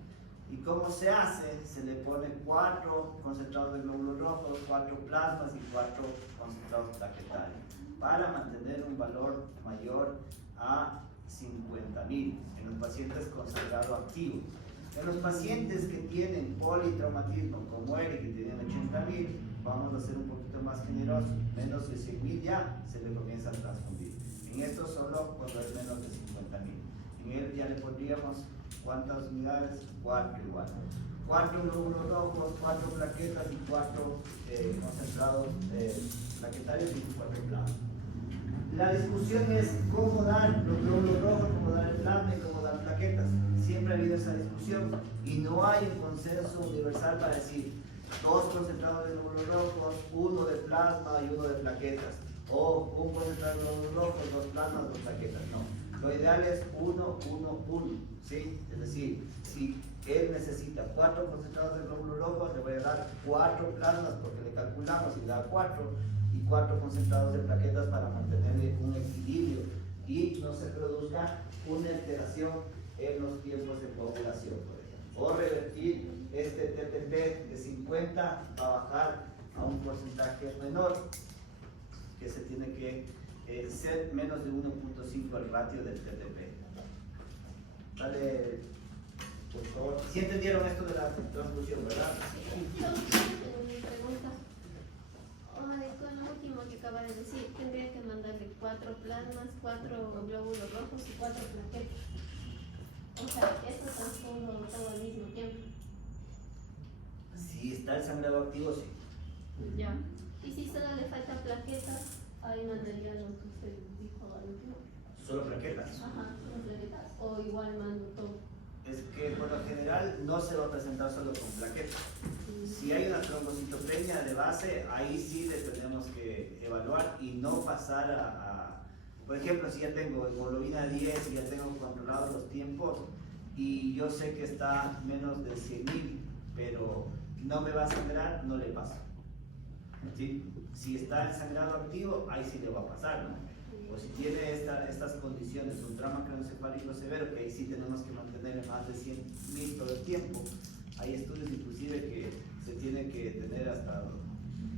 ¿Y cómo se hace? Se le pone 4 concentrados de glóbulos rojos, 4 plasmas y 4 concentrados plaquetarios para mantener un valor mayor a 50.000 en los pacientes con sangrado activo. En los pacientes que tienen politraumatismo como Eric, que tienen 80.000, vamos a ser un poquito más generosos, menos de 100.000 ya se le comienza a transfundir. En esto solo cuando es menos de 50.000. En él ya le pondríamos ¿Cuántas unidades? 4 igual. 4 glóbulos rojos, 4 plaquetas y 4 concentrados plaquetarios y 4 plasmas. La discusión es cómo dar los glóbulos rojos, cómo dar el plasma y cómo dar plaquetas. Siempre ha habido esa discusión y no hay un consenso universal para decir 2 concentrados de glóbulos rojos, 1 de plasma y 1 de plaquetas. O un concentrado de glóbulos rojos, 2 plasmas, 2 plaquetas. No. Lo ideal es 1, 1, 1. ¿Sí? Es decir, si él necesita 4 concentrados de glóbulos rojos, le voy a dar 4 plasmas porque le calculamos y le da 4 y 4 concentrados de plaquetas para mantener un equilibrio y no se produzca una alteración en los tiempos de coagulación, por ejemplo. O revertir este TTP de 50 a bajar a un porcentaje menor, que se tiene que ser menos de 1.5 el ratio del TTP. Dale, por favor. ¿Sí entendieron esto de la transfusión, verdad? Mi pregunta. Con lo último que acaba de decir, tendría que mandarle 4 plasmas, 4 glóbulos rojos y 4 plaquetas. O sea, esto transcurre todo al mismo tiempo. Si está el sangrado activo, sí. Ya. Y si solo le falta plaquetas, ahí mandaría lo que usted dijo al último. Solo plaquetas. Ajá, solo plaquetas. O igual mando todo. Es que por lo general no se va a presentar solo con plaquetas. Si hay una trombocitopenia de base, ahí sí le tenemos que evaluar y no pasar por ejemplo, si ya tengo hemoglobina 10 y ya tengo controlados los tiempos y yo sé que está menos de 100.000, pero no me va a sangrar, no le paso. ¿Sí? Si está en sangrado activo, ahí sí le va a pasar, ¿no? O si tiene estas condiciones, un trauma craneoencefálico severo, que ahí sí tenemos que mantener más de 100.000 todo el tiempo. Hay estudios inclusive que se tiene que tener hasta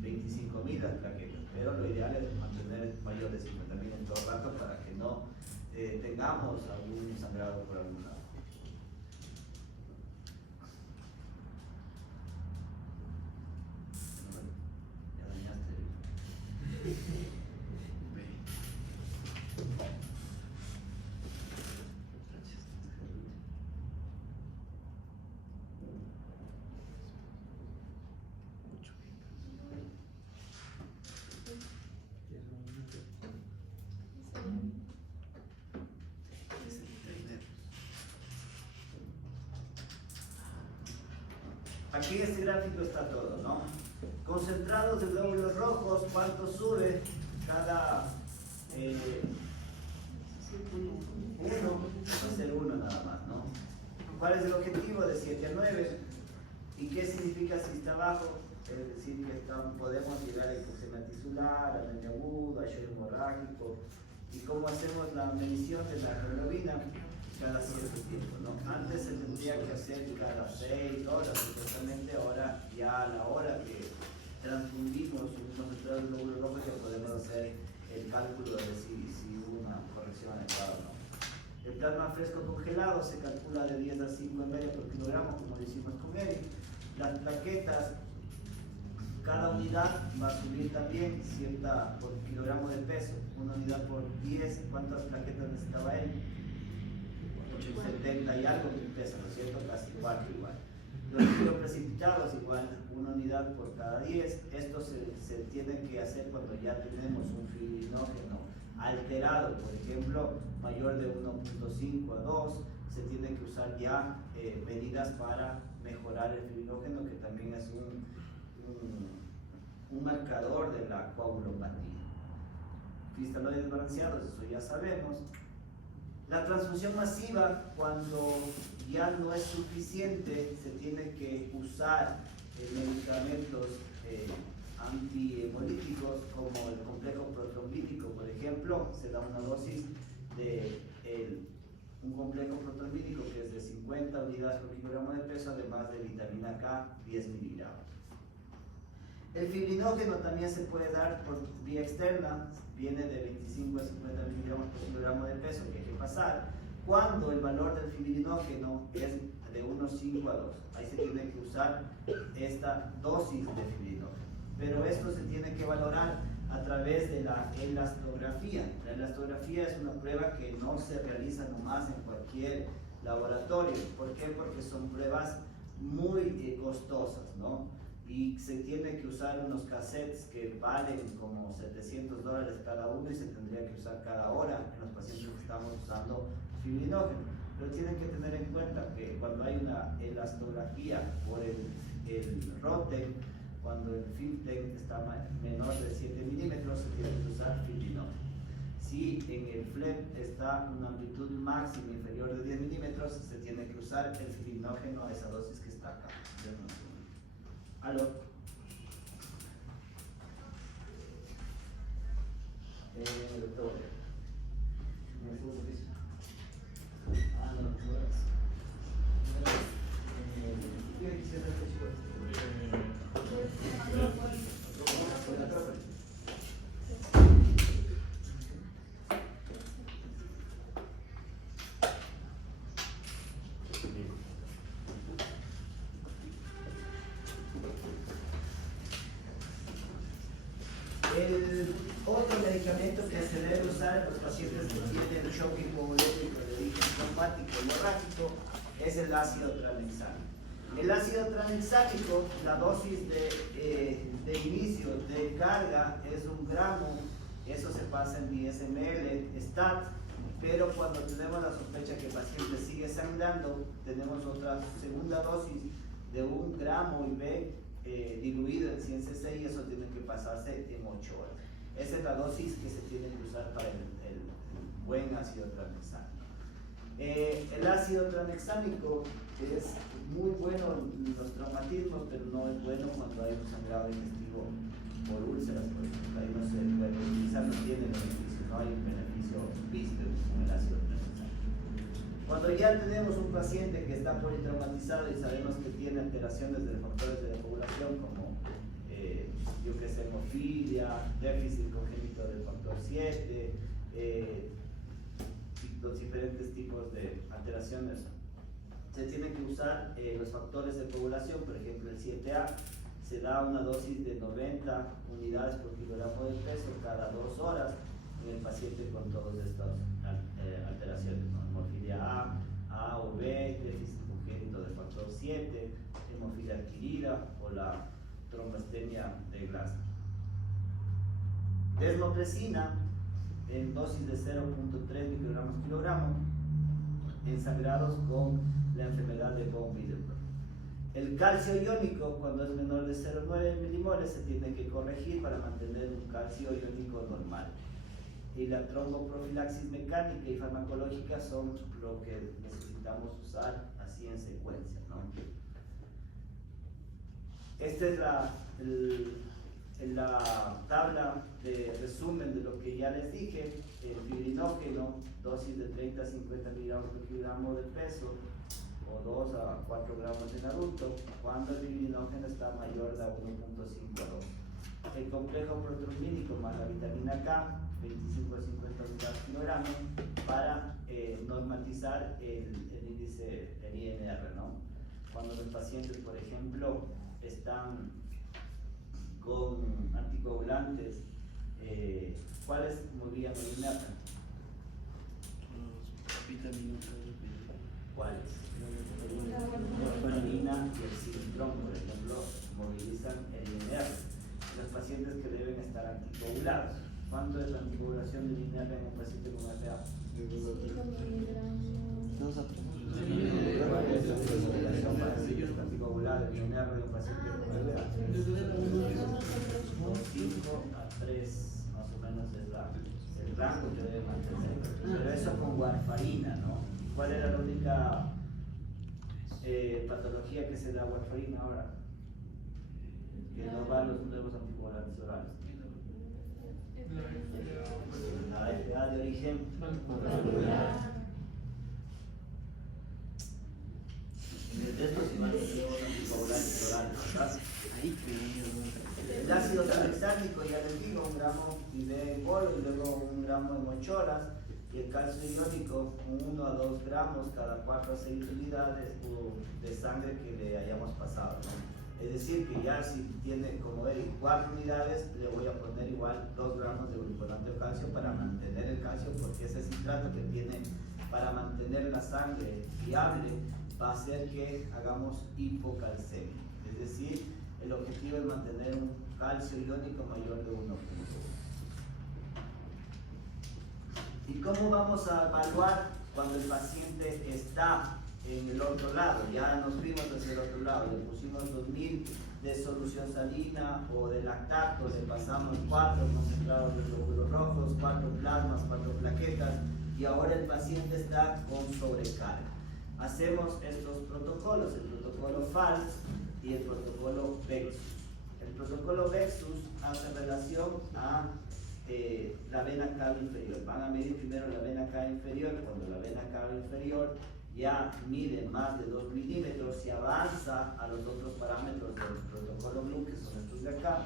25.000 las plaquetas, pero lo ideal es mantener mayor de 50.000 en todo rato para que no tengamos algún sangrado por algún lado. Ya dañaste. Aquí en este gráfico está todo, ¿no? Concentrados de glóbulos rojos, ¿cuánto sube cada uno? Va a ser 1 nada más, ¿no? ¿Cuál es el objetivo? De 7 a 9. ¿Y qué significa si está abajo? Es decir, que podemos llegar a hipoxemia tisular, anemia aguda, shock hemorrágico. ¿Y cómo hacemos la medición de la hemoglobina? Cada cierto tiempo, ¿no? Antes se tendría que hacer cada 6 horas, supuestamente ahora ya a la hora que transfundimos un concentrado de glóbulos rojos ya podemos hacer el cálculo de si hubo una corrección adecuada o no. El plasma fresco congelado se calcula de 10 a 5,5 por kilogramo, como lo hicimos con él. Las plaquetas, cada unidad va a subir también cierta por kilogramo de peso, una unidad por 10. ¿Cuántas plaquetas necesitaba él? 70 y algo mil pesos, ¿no es cierto? Casi 4 igual. Los líquidos precipitados igual, una unidad por cada 10. Esto se tiene que hacer cuando ya tenemos un fibrinógeno alterado, por ejemplo, mayor de 1.5 a 2. Se tiene que usar ya medidas para mejorar el fibrinógeno, que también es un marcador de la coagulopatía. Cristaloides balanceados, eso ya sabemos. La transfusión masiva, cuando ya no es suficiente, se tiene que usar medicamentos antihemolíticos como el complejo protrombítico, por ejemplo. Se da una dosis de un complejo protrombítico que es de 50 unidades por kilogramo de peso, además de vitamina K, 10 miligramos. El fibrinógeno también se puede dar por vía externa, viene de 25 a 50 miligramos por kilogramo de peso que hay que pasar, cuando el valor del fibrinógeno es de 1,5 a 2. Ahí se tiene que usar esta dosis de fibrinógeno. Pero esto se tiene que valorar a través de la elastografía. La elastografía es una prueba que no se realiza nomás en cualquier laboratorio. ¿Por qué? Porque son pruebas muy costosas, ¿no? Y se tiene que usar unos cassettes que valen como $700 cada uno y se tendría que usar cada hora en los pacientes que estamos usando fibrinógeno. Pero tienen que tener en cuenta que cuando hay una elastografía por el Rotem, cuando el FibTech está menor de 7 milímetros, se tiene que usar fibrinógeno. Si en el FLEP está una amplitud máxima inferior de 10 milímetros, se tiene que usar el fibrinógeno a esa dosis que está acá. ¿Aló? Doctor. Ah, no, el otro medicamento que se debe usar en los pacientes que tienen shock hipovolémico de origen traumático hemorrágico es el ácido tranexámico. El ácido tranexámico, la dosis de inicio de carga es 1 gramo, eso se pasa en 10 ml stat, pero cuando tenemos la sospecha que el paciente sigue sangrando, tenemos otra segunda dosis de 1 gramo IV diluido en 100 cc y eso tiene que pasarse en 8 horas. Esa es la dosis que se tiene que usar para el buen ácido tranexámico. El ácido tranexámico es muy bueno en los traumatismos, pero no es bueno cuando hay un sangrado digestivo por úlceras, por ejemplo. Ahí no se puede utilizar, no tiene beneficio, no hay un beneficio visto con el ácido tranexámico. Cuando ya tenemos un paciente que está politraumatizado y sabemos que tiene alteraciones de factores de la población como yo que sé, hemofilia, déficit congénito del factor 7, los diferentes tipos de alteraciones, se tienen que usar los factores de población. Por ejemplo, el 7A se da una dosis de 90 unidades por kilogramo de peso cada 2 horas en el paciente con todas estas alteraciones, ¿no? Hemofilia A o B, déficit congénito del factor 7, hemofilia adquirida o la trombastemia de Glasgow. Desmopresina en dosis de 0.3 microgramos por kilogramo en sangrados con la enfermedad de von Willebrand. El calcio iónico, cuando es menor de 0.9 milimoles, se tiene que corregir para mantener un calcio iónico normal. Y la tromboprofilaxis mecánica y farmacológica son lo que necesitamos usar así en secuencia, ¿no? Esta es la tabla de resumen de lo que ya les dije. El fibrinógeno, dosis de 30 a 50 miligramos por kilogramo de peso, o 2 a 4 gramos en adulto, cuando el fibrinógeno está mayor de 1.5 a 2. El complejo protrombínico más la vitamina K, 25 a 50 unidades por kilogramo, para normatizar el índice, el INR, ¿no? Cuando los pacientes, por ejemplo, están con anticoagulantes, ¿cuáles movían el INR? ¿Cuáles? La warfarina y el cilintrón, por ejemplo, movilizan el INR. Los pacientes que deben estar anticoagulados. ¿Cuánto es la anticoagulación del INR en un paciente con FA? 5 miligramos. Anticoagulado, el INR de un paciente con FA. 5 a 3, más o menos es el rango que debe mantener. Pero eso con warfarina, ¿no? ¿Cuál era la única patología que se da warfarina ahora? Que no van los nuevos anticoagulantes orales. La FA de origen en el texto se van los nuevos anticoagulantes orales, ¿verdad? El ácido tranexámico, ya les digo, 1 gramo en polvo y luego 1 gramo en 8 horas. Y el calcio iónico, 1 a 2 gramos cada 4 a 6 unidades de sangre que le hayamos pasado, ¿no? Es decir, que ya si tiene, como Eric, 4 unidades, le voy a poner igual 2 gramos de gluconato de calcio para mantener el calcio, porque ese citrato que tiene para mantener la sangre fiable va a hacer que hagamos hipocalcemia. Es decir, el objetivo es mantener un calcio iónico mayor de 1.1. ¿Y cómo vamos a evaluar cuando el paciente está en el otro lado? Ya nos fuimos hacia el otro lado, le pusimos 2000 de solución salina o de lactato, le pasamos 4 concentrados de glóbulos rojos, 4 plasmas, 4 plaquetas, y ahora el paciente está con sobrecarga. Hacemos estos protocolos, el protocolo FALS y el protocolo VEXUS. El protocolo VEXUS hace relación a la vena cava inferior. Van a medir primero la vena cava inferior. Cuando la vena cava inferior ya mide más de 2 milímetros, se avanza a los otros parámetros del protocolo GLU, que son estos de acá,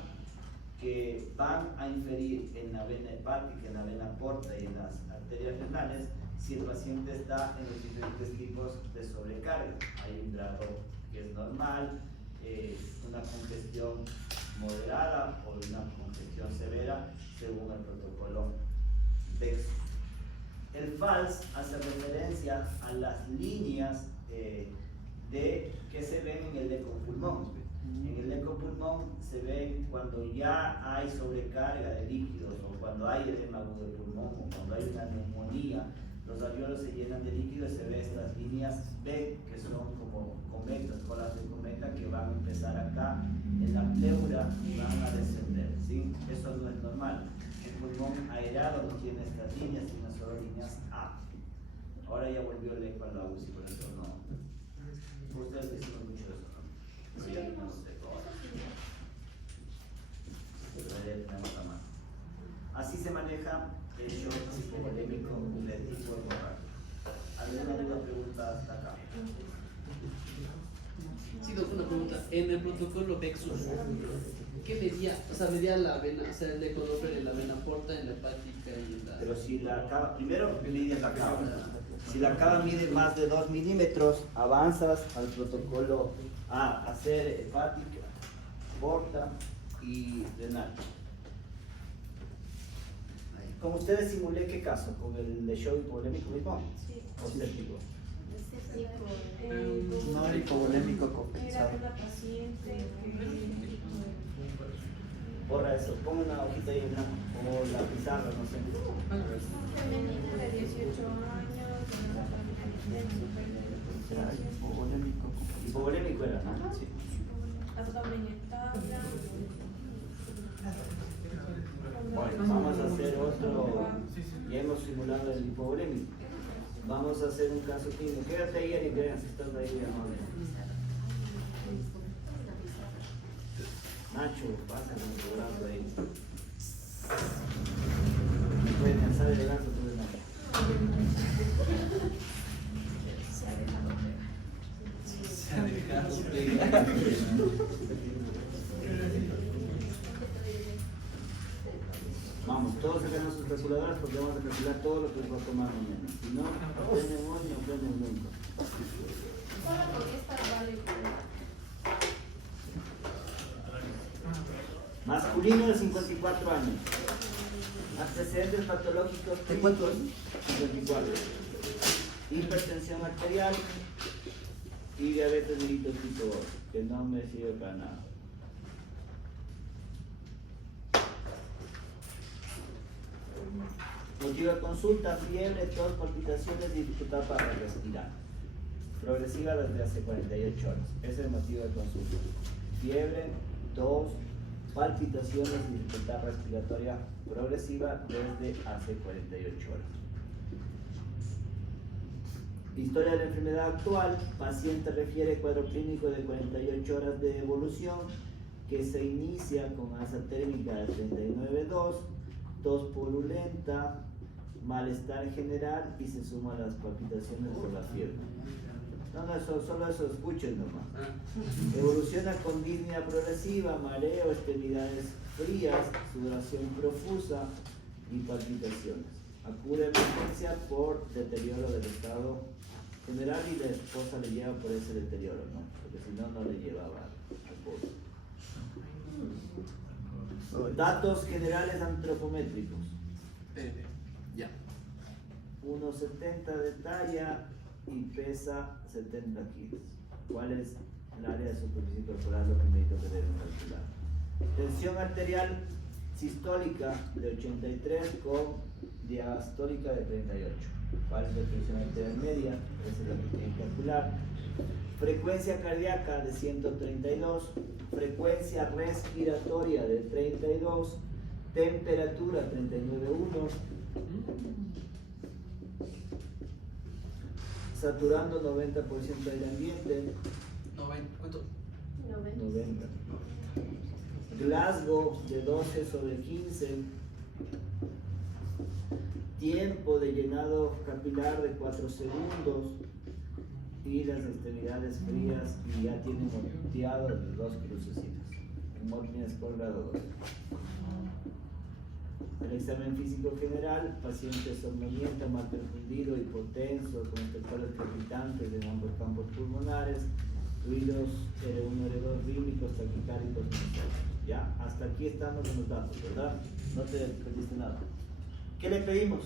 que van a inferir en la vena hepática, en la vena porta y en las arterias renales si el paciente está en los diferentes tipos de sobrecarga. Hay un grado que es normal, una congestión moderada o una congestión severa según el protocolo VEXUS. El FALS hace referencia a las líneas que se ven en el ecopulmón. En el ecopulmón se ven cuando ya hay sobrecarga de líquidos o cuando hay edema agudo de pulmón o cuando hay una neumonía. Los alveolos se llenan de líquido y se ven estas líneas B, que son como cometas, colas de cometa, que van a empezar acá en la pleura y van a descender, ¿sí? Eso no es normal. El pulmón aerado no tiene estas líneas, sino solo líneas A. Ahora ya volvió el eco a la UCI, por eso no. Ustedes decimos mucho de eso, ¿no? Sí, Ya no sé cómo. Pero ya tenemos la mano. Así se maneja el shock hipovolémico de tipo hemorrágico. ¿Alguna duda, pregunta hasta acá? Sí, doctor, una pregunta. En el protocolo VEXUS, ¿qué medía? O sea, medía la vena, o sea, el ecodoppler en la vena porta, en la hepática y en la... Pero si la cava, primero mide la cava. Si la cava mide más de 2 milímetros, avanzas al protocolo a hacer hepática, porta y renal. Con ustedes simulé qué caso, con el de shock hipovolémico mismo. Sí. O séptico. No era hipovolémico Era compensado. una paciente que Borra eso, pon una hojita ahí en blanco, o la pizarra, no sé. femenina de 18 años, Era hipovolémico compensado. Hipovolémico era, ¿no? Sí. abdomen en tabla. Bueno, vamos a hacer otro, ya hemos simulado el hipovolémico. Vamos a hacer un caso clínico. Quédate ahí, Eric, vean si estás ahí, amable. Nacho, pásame tu brazo ahí. Puedes pensar el brazo tú de Nacho. Se ha dejado pegar. Vamos, todos sacamos sus calculadoras porque vamos a calcular todo lo que les va a tomar mañana. Si no, aprenden hoy y aprenden nunca. Solo con esta vale. Masculino de 54 años. Antecedentes patológicos. ¿De cuántos años? 54. Hipertensión arterial y diabetes mellitus tipo 2, que no me sirve para nada. Motivo de consulta: fiebre, tos, palpitaciones, dificultad para respirar. Progresiva desde hace 48 horas. Ese es el motivo de consulta. Fiebre, tos, palpitaciones, dificultad respiratoria progresiva desde hace 48 horas. Historia de la enfermedad actual: paciente refiere cuadro clínico de 48 horas de evolución que se inicia con alza térmica de 39,2, tos purulenta, malestar general y se suman las palpitaciones por la fiebre. No, eso, solo eso escuchen nomás. Evoluciona con disnea progresiva, mareo, extremidades frías, sudoración profusa y palpitaciones. Acude a emergencia por deterioro del estado general y la esposa le lleva por ese deterioro, ¿no? Porque si no, no le llevaba apoyo. Datos generales antropométricos. Ya. 1,70 de talla y pesa 70 kilos. ¿Cuál es el área de superficie corporal? Lo primerito que deben calcular. Tensión arterial sistólica de 83 con diastólica de 38. ¿Cuál es la tensión arterial media? Esa es la que tienen que calcular. Frecuencia cardíaca de 132, frecuencia respiratoria de 32, temperatura 39,1, saturando 90% del ambiente, 90. Glasgow de 12/15, tiempo de llenado capilar de 4 segundos y las extremidades frías y ya tienen moteado de 2 crucecitas. Hemorragia por grado 2. El examen físico general, paciente somnoliento, mal perfundido, hipotenso, con estertores crepitantes de ambos campos pulmonares, ruidos R1, R2 rítmicos, taquicárdicos, ya, hasta aquí estamos en los datos, ¿verdad? No te perdiste nada. ¿Qué le pedimos?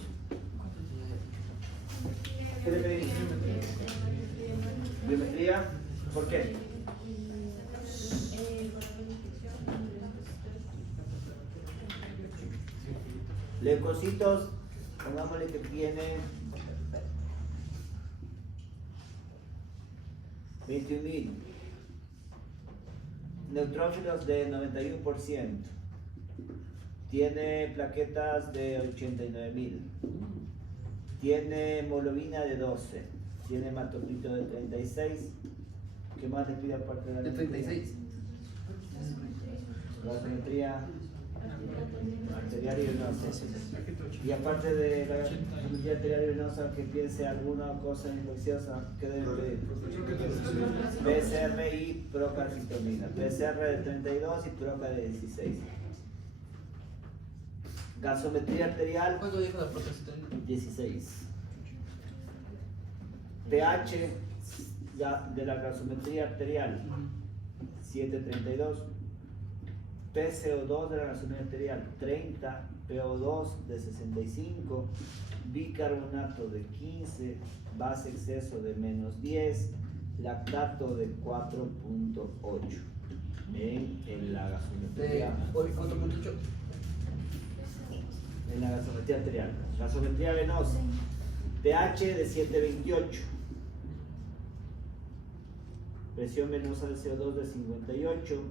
¿Qué le pedimos? Biometría. ¿Por qué? Leucocitos, pongámosle que tiene 21.000. Neutrófilos de 91%. Tiene plaquetas de 89.000. Tiene hemoglobina de 12. Tiene hematocrito de 36. ¿Qué más le pide aparte de la De 36. Gasometría arterial y venosa. Y aparte de la gasometría arterial y venosa, que piense alguna cosa infecciosa, ¿qué debe pedir? PCR y procalcitonina. PCR de 32 y proca de 16. Gasometría arterial. ¿Cuánto dijo la procalcitonina? 16. pH de la gasometría arterial 7,32. PCO2 de la gasometría arterial 30. PO2 de 65. Bicarbonato de 15. Base exceso de -10. Lactato de 4,8 en la gasometría. ¿4.8? En la gasometría arterial. Gasometría venosa. pH de 7,28. Presión venosa de CO2 de 58.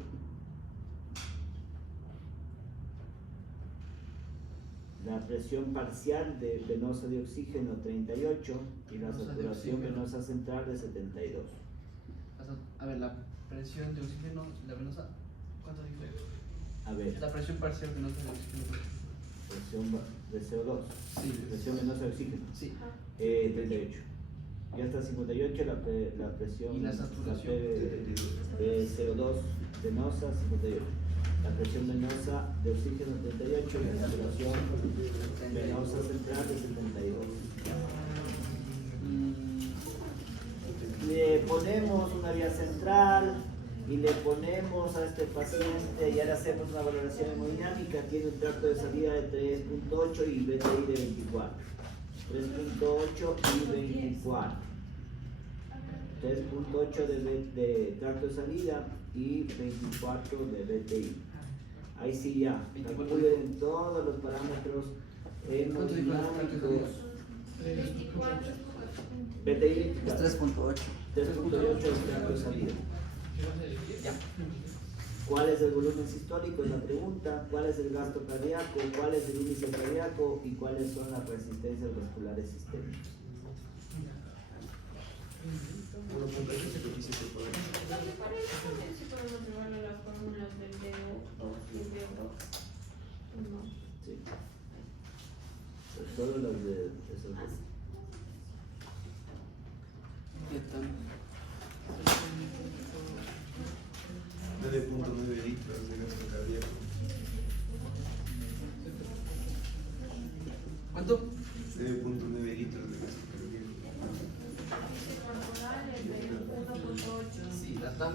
La presión parcial venosa de oxígeno 38 y la saturación venosa central de 72. A ver, la presión de oxígeno, la venosa, ¿cuánto dijo? A ver, La presión parcial venosa de oxígeno. presión de CO2. Sí. Presión venosa de oxígeno. Sí. 38. Y hasta 58 la presión Y la saturación. de CO2 venosa 58. La presión venosa de oxígeno 38 y la saturación venosa central de 72. Le ponemos una vía central y le ponemos a este paciente y ahora hacemos una valoración hemodinámica. Tiene un tracto de salida de 3,8 y BTI de 24. 3,8 y 24. 3,8 de tracto de salida y 24 de BTI. Ahí sí ya, calculen todos los parámetros hemodinámicos. 24. BTI 3.8. 3,8 de tracto de salida. ¿Cuál es el volumen sistólico? Es la pregunta. ¿Cuál es el gasto cardíaco? ¿Cuál es el índice cardíaco? ¿Y cuáles son las resistencias vasculares sistémicas? ¿No te parece también si podemos llevar a las fórmulas del DO2 y el DO2? No. Sí. Pues solo las de esos dos. ¿Qué tal? 9,9 litros de gasto cardíaco. ¿Cuánto? 9,9 litros de gasto cardíaco. Índice corporal es de 1.8. Sí, la TAM.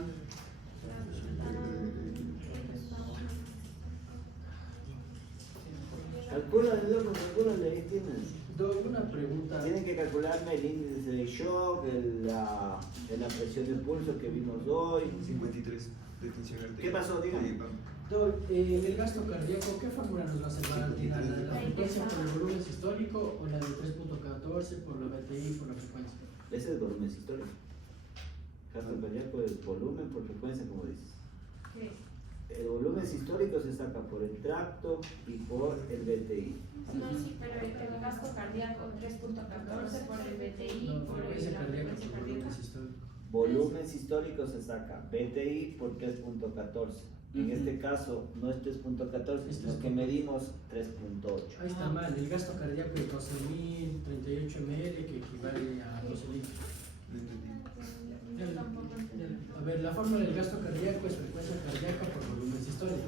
Calcúlale, loco, calcúlale, ahí tienes. Una pregunta. Tienen que calcularme el índice de shock, la presión de pulso que vimos hoy. 53 de tensión arterial. ¿Qué pasó? Dígame. El gasto cardíaco, ¿qué fórmula nos va a salvar al final? ¿La frecuencia por el volumen sistólico o la de 3.14 por la BTI por la frecuencia? Ese es el volumen sistólico. Gasto cardíaco es volumen por frecuencia, como dices. ¿Qué? El volumen sistólico se saca por el tracto y por el BTI. No, sí, pero el gasto cardíaco 3.14 por el BTI, No, por frecuencia la cardíaca frecuencia por volumen cardíaca. sistólico. Volumen sistólico se saca BTI por 3.14. En Ujú. este caso no es 3.14, Es sino que medimos 3.8. Ahí está mal, el gasto cardíaco es 12.038 ml que equivale a 12 litros. Yo tampoco entendí. A ver, la fórmula del gasto cardíaco es frecuencia cardíaca por volumen sistólico.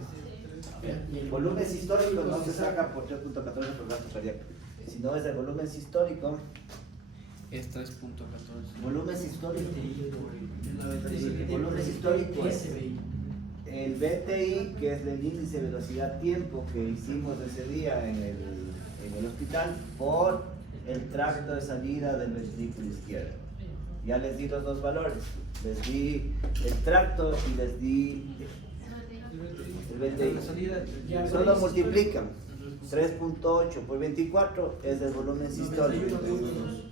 Y el Volumen sistólico no se saca por 3.14 por gasto cardíaco, sino es el volumen sistólico. Es 3.14. Volumen sistólico. BTI. Volumen sistólico es SBI. el BTI, que es el índice de velocidad-tiempo que hicimos ese día en el hospital, por el tracto de salida del ventrículo izquierdo. Ya les di los dos valores. Les di el tracto y les di el BTI. Ya, Solo sí, multiplican. 3.8 por 24 es el volumen sistólico. 91 minutos.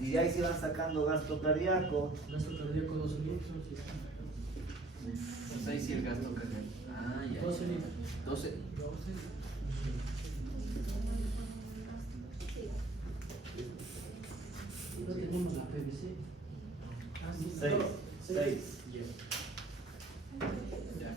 Y de ahí se van sacando gasto cardíaco. Gasto cardíaco 12 litros. Pues ahí sí el gasto cardíaco. Ah, ya. 12 litros. 12. No tenemos la PVC. Ah, sí. 6. No, 6. Ya.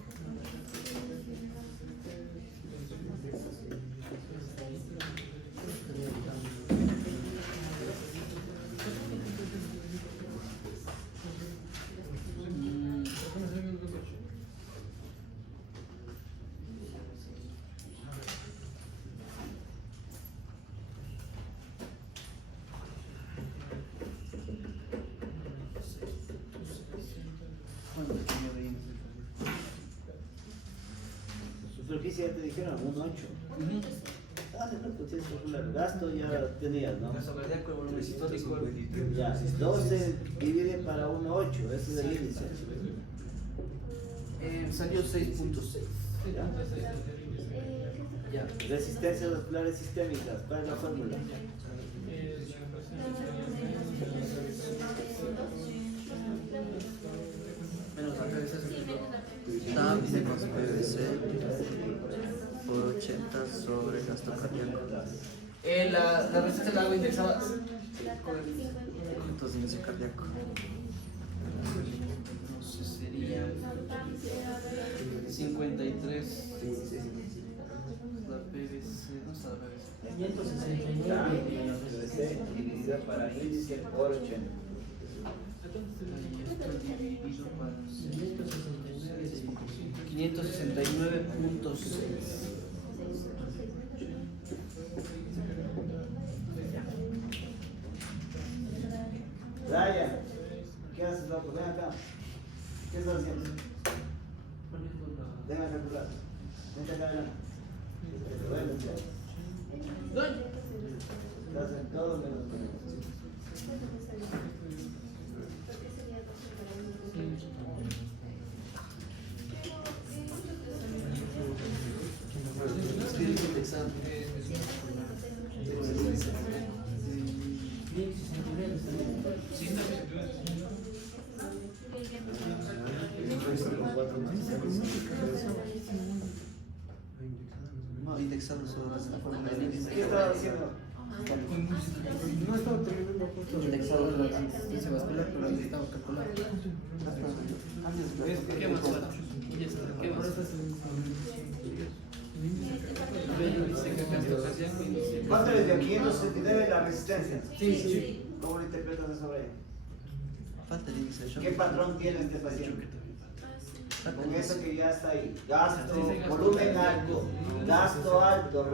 Superficie ya te dijeron, 1.8. Ah, pues tienes que calcular el gasto, ya tenías, ¿no? Gasto cardíaco, el volumen sistólico. Ya, 12 divide para 1.8, ese es el índice. Salió 6.6. Ya. Resistencias vasculares sistémicas, ¿cuál es la fórmula? Menos la PVC. TAP menos PVC por 80 sobre gasto cardíaco. La receta la hago indexada. ¿Cuántos de índice cardíaco? Entonces sería 53. La PVC, no está la PVC. 569. Dividida para índice por 80. Ahí esto dividido para 569. 569.6. Brian, ¿qué haces, loco? Ven acá. ¿Qué estás haciendo? Ven a calcular. Vente acá adelante. Te duele, estás en todo menos menos. Indexado. 569. No, indexado sobre la fórmula del índice. ¿Qué estaba haciendo? No estaba terminando justo. Indexado sobre la resistencia vascular, pero necesitaba calcular. ¿Qué más falta? Ya está. ¿Qué más falta? ¿Cuánto les dio? 569 la resistencia. Sí. ¿Cómo lo interpretas eso, Brian? Falta el índice de shock. ¿Qué patrón tiene este paciente? Falta Con el eso índice. que ya está ahí. Gasto, volumen alto, gasto alto,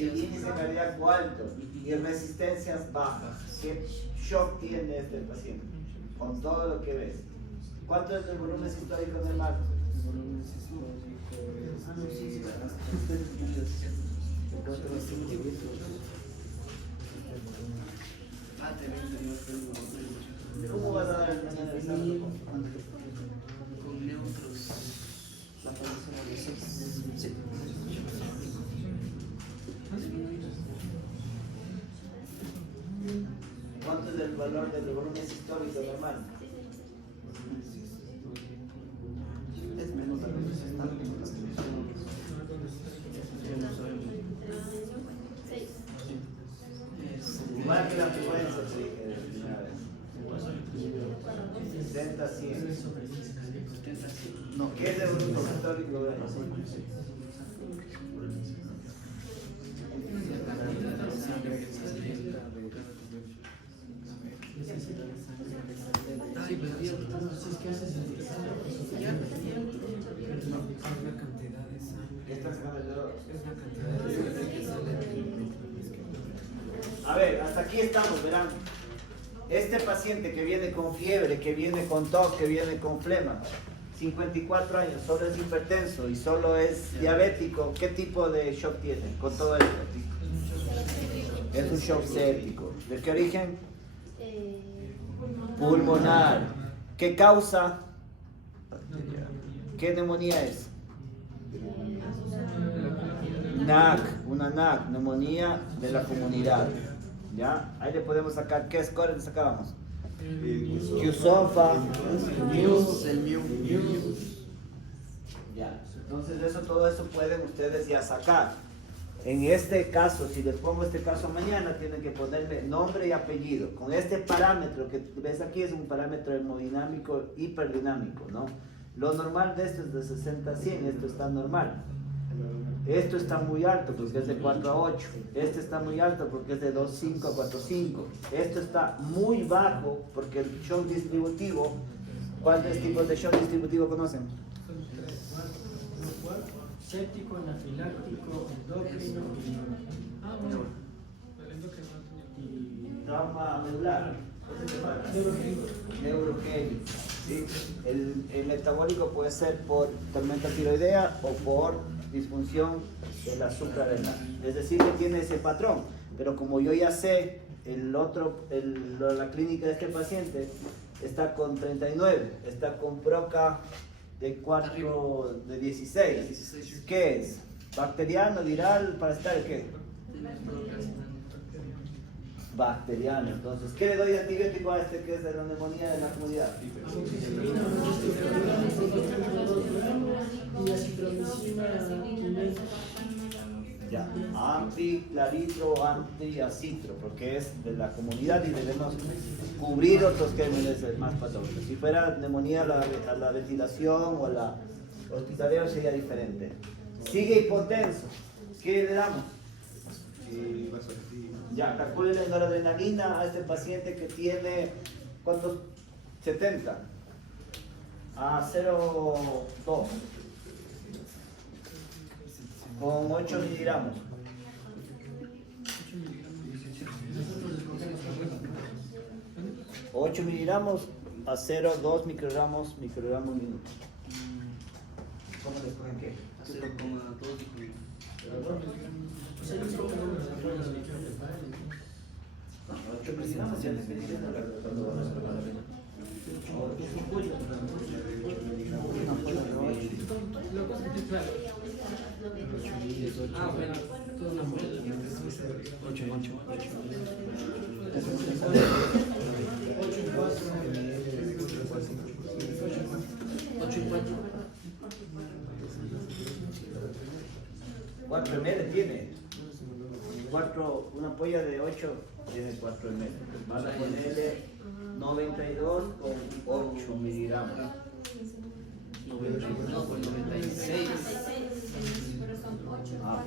índice cardíaco alto y resistencias bajas. ¿Qué shock tiene este paciente? Con todo lo que ves. ¿Cuánto es el volumen sistólico normal? El volumen sistólico es 4 litros. ¿Cómo vas a dar el saldo? Con neutros. La posición de 6. Sí. ¿Cuánto es el valor del volumen histórico normal? Es menos de lo que se está en las Igual que la frecuencia que dije de la primera vez. 60, 100. No, ¿qué es el volumen histórico? Ay, pero Dios. Si es que haces el Esta es a ver, hasta aquí estamos, verán. Este paciente que viene con fiebre, que viene con tos, que viene con flema, 54 años, solo es hipertenso y solo es diabético, ¿qué tipo de shock tiene con todo esto? Es un shock séptico. ¿De qué origen? Pulmonar. ¿Qué causa? ¿Qué neumonía es? NAC, una NAC, neumonía de la comunidad. ¿Ya? Ahí le podemos sacar, ¿qué score le sacábamos? QSOFA, Muse, el Muse. Ya, entonces todo eso pueden ustedes ya sacar. En este caso, si les pongo este caso mañana, tienen que ponerle nombre y apellido. Con este parámetro que ves aquí es un parámetro hemodinámico hiperdinamico, ¿no? Lo normal de esto es de 60 a 100, esto está normal. Esto está muy alto porque es de 4 a 8. Este está muy alto porque es de 2,5 a 4,5. Esto está muy bajo porque el shock distributivo, ¿cuántos tipos de shock distributivo conocen? séptico, anafiláctico, endocrino y Trauma medular. Neurogénico. ¿Sí? El metabólico puede ser por tormenta tiroidea o por disfunción de la suprarrenal. Es decir, que tiene ese patrón. Pero como yo ya sé, la clínica de este paciente está con 39, está con broca de 4, de 16. ¿Qué es? ¿Bacteriano, viral, parasital, qué? Bacteriano. Entonces, ¿qué le doy de antibiótico a este que es de la neumonía de la comunidad? y acitromicina. Ya, claritro, antiacitro, porque es de la comunidad y debemos cubrir otros gérmenes más patológicos. Si fuera neumonía a la ventilación o a la hospitalero sería diferente. Sigue hipotenso. ¿Qué le damos? Ya, calculen la noradrenalina a este paciente que tiene, ¿cuántos? 70 a 0,2 con 8 miligramos. ¿8 miligramos a 0,2 microgramos minuto? ¿Cómo les ponen qué? A 0,2. Pues hay un poco de los apoyos de 8 miligramos ya les metí en la Ah, bueno, todo una muerte. 8 y 8. 8 y 4. 4 ml tiene. 4, una polla de 8 tiene 4 ml. Vas a ponerle 92 con 8 miligramos. 92 con 96. Ah,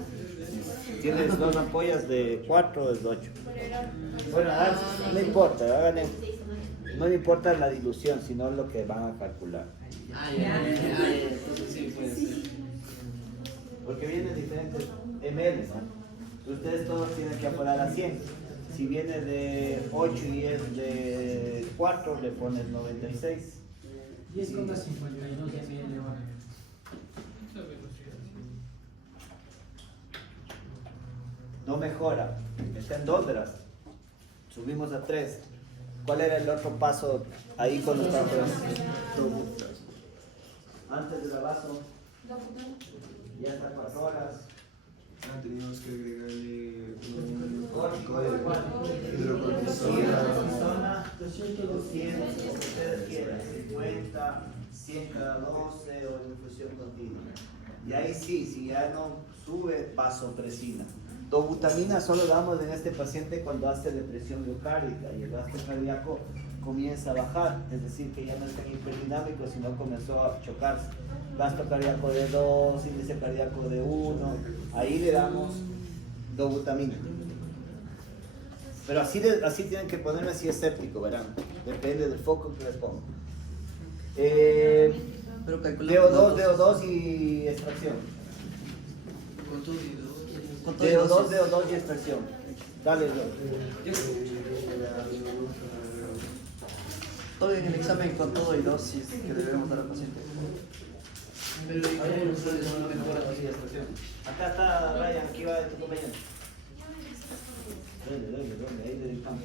si tienes dos ampollas de 4 es 8. Bueno, no importa, no le importa la dilución, sino lo que van a calcular. Entonces sí puede ser. Porque vienen diferentes ml, ¿no? Ustedes todos tienen que apurar a 100. Si viene de 8 y es de 4, le pones 96. 10,52 ml. No mejora, está en 2 horas. Subimos a 3. ¿Cuál era el otro paso ahí con los pasos? Antes del abasto, ya hasta 4 horas. Teníamos que agregarle Código de zona, 200, como ustedes quieran, 50, 100 cada 12 o en infusión continua. Y ahí sí, si ya no sube, vasopresina. Dobutamina solo damos en este paciente cuando hace depresión miocárdica y el gasto cardíaco comienza a bajar, es decir, que ya no está hiperdinámico, sino comenzó a chocarse. Gasto cardíaco de 2, índice cardíaco de 1, ahí le damos dobutamina. Pero así tienen que ponerme así escéptico, verán, depende del foco que les pongo. Pero calculamos DO2 y extracción. con todo y dosis. DO2 y extracción. Dale, Todo en el examen con todo y dosis que debemos dar al paciente. Pero ¿y cómo ustedes no mejoran así la extracción? Acá está Ryan, aquí va tu compañero. Dale, ahí le dictamos.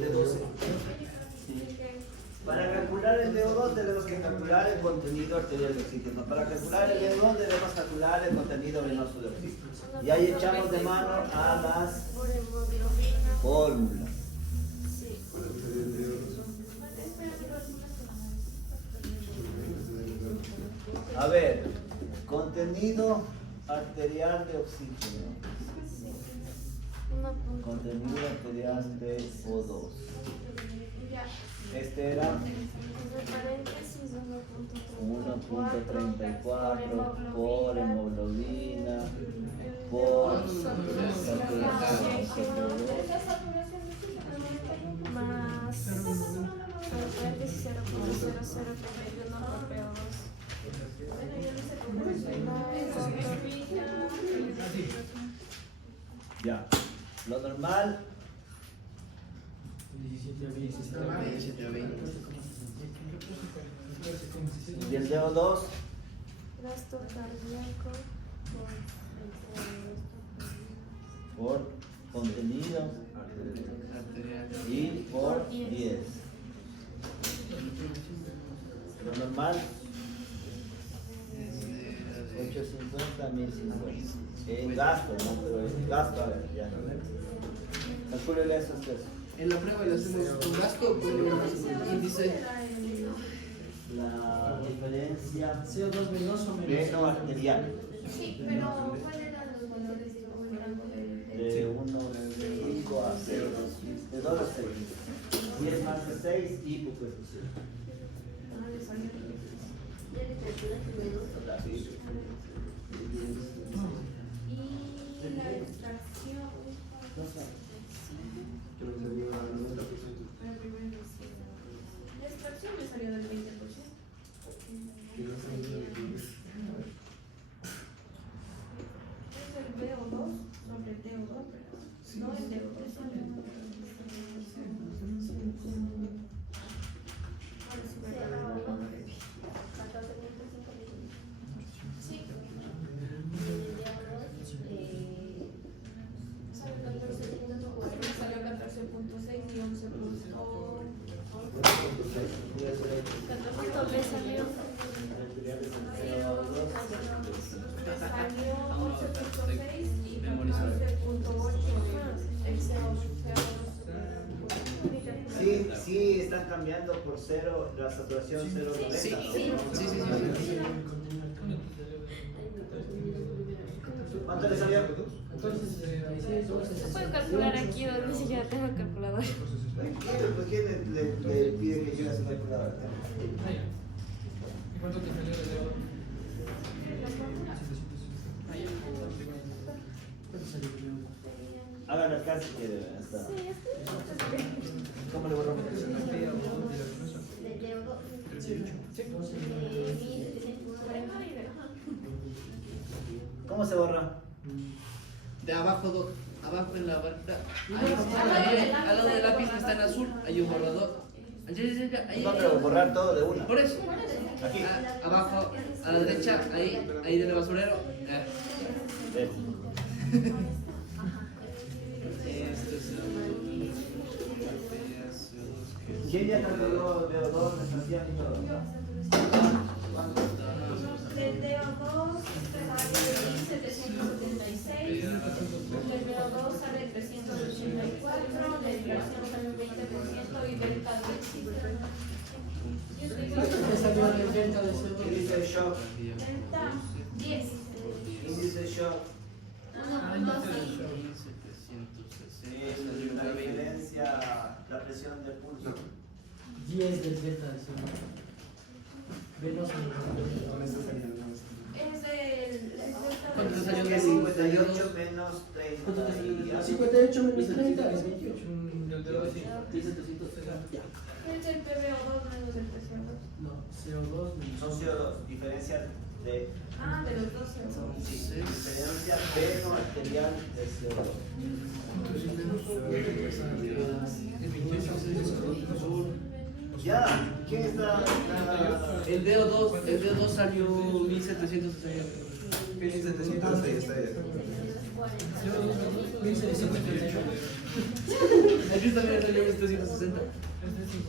De 12. Para calcular el DO2 tenemos que calcular el contenido arterial de oxígeno. Para calcular el DO2 debemos calcular el contenido venoso de oxígeno. Y ahí echamos de mano a las fórmulas. A ver, contenido arterial de oxígeno. Contenido arterial de O2. Este era 1.34 por hemoglobina por saturación. Más paréntesis 0.0031 por PO2. Ya, lo normal 17 a 20. y el DO2 Gasto cardíaco por contenido y por 10. Lo normal 850 1050. En gasto, ¿no? Pero en gasto, a ver, ya. Calcúlele eso ustedes. En la prueba le hacemos con gasto o con índice. La diferencia CO2 venoso veno arterial Sí, pero ¿cuál era los valores de 1.5 a 0, de 2 a 6. 10 más de 6 y hipoperfusión. Y la extracción. La extracción me salió del 20%. Es el DO2 sobre DO2, pero no el DO2. Salió 14.6 y 11. ¿Cuánto me salió? Salió 11.6 y 14.8 el CO2. Sí, están cambiando por 0, la saturación 0.90. Sí. ¿Cuánto le salió? Se puede calcular aquí donde ni siquiera tengo calculador. ¿Por qué le pide que lleve a su calculadora? ¿Cuánto te salió de DO? ¿Cuánto salió de DO? Háganlo acá si quiere. Hasta. ¿Cómo le borramos? ¿Cómo se borra? De abajo, abajo en la barra. Al lado del lápiz que está en azul, hay un borrador. Ahí. No, pero borrar todo de una. Por eso. Aquí. Abajo, a la derecha, ahí del basurero. Esto es ¿Quién ya calculó VO2, estación y todo? Del DO2 sale 1776, del VO2 sale 384, de extracción sale un 20% y del carbón ¿Cuánto te salió de venta de CO2? Índice de shock. Delta 10. Índice de shock. La diferencia, la presión del pulso. 10 del beta de CO2. Venoso. Es el ¿Cuánto te salió? Que 58 menos 30. 58 menos 30 es 28. Es el PBO2 menos el PCO2. No, CO2 menos. Son CO2, diferencia de. Ah, de los dos CO2. Sí, diferencia veno-arterial de CO2. Ya, ¿quién está? El DO2 salió 1760. 1706 está ahí. 1758. Aquí también salió 1760.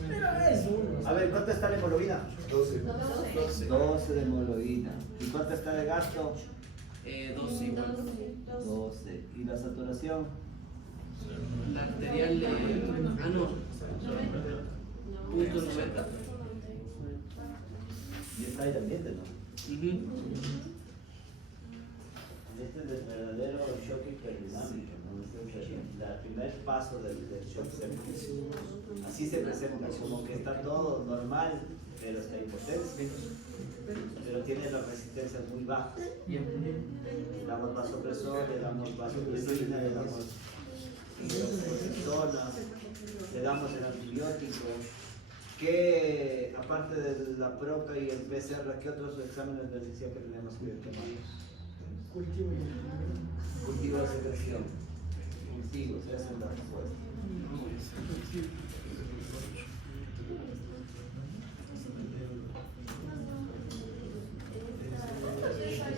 Pero es uno. A ver, ¿cuánto está de hemoglobina? 12. 12 de hemoglobina. ¿Y cuánto está de gasto? 12 igual. 12. ¿Y la saturación? La arterial de. Ah, no. Punto 90. Y está ahí también, ¿no? Ujú. Este es el verdadero shock hiperdinámico, ¿no? Este es el primer paso del shock séptico. Así se presenta, como que está todo normal, pero está impotencia. Pero tiene las resistencias muy bajas. Le damos vasopresor, le damos vasopresina, le damos hidrocortisona, le damos el antibiótico. ¿Qué, aparte de la PROCA y el PCR, qué otros exámenes de decía que tenemos que tomar? Cultivo de secreción. Cultivos, esa es la respuesta.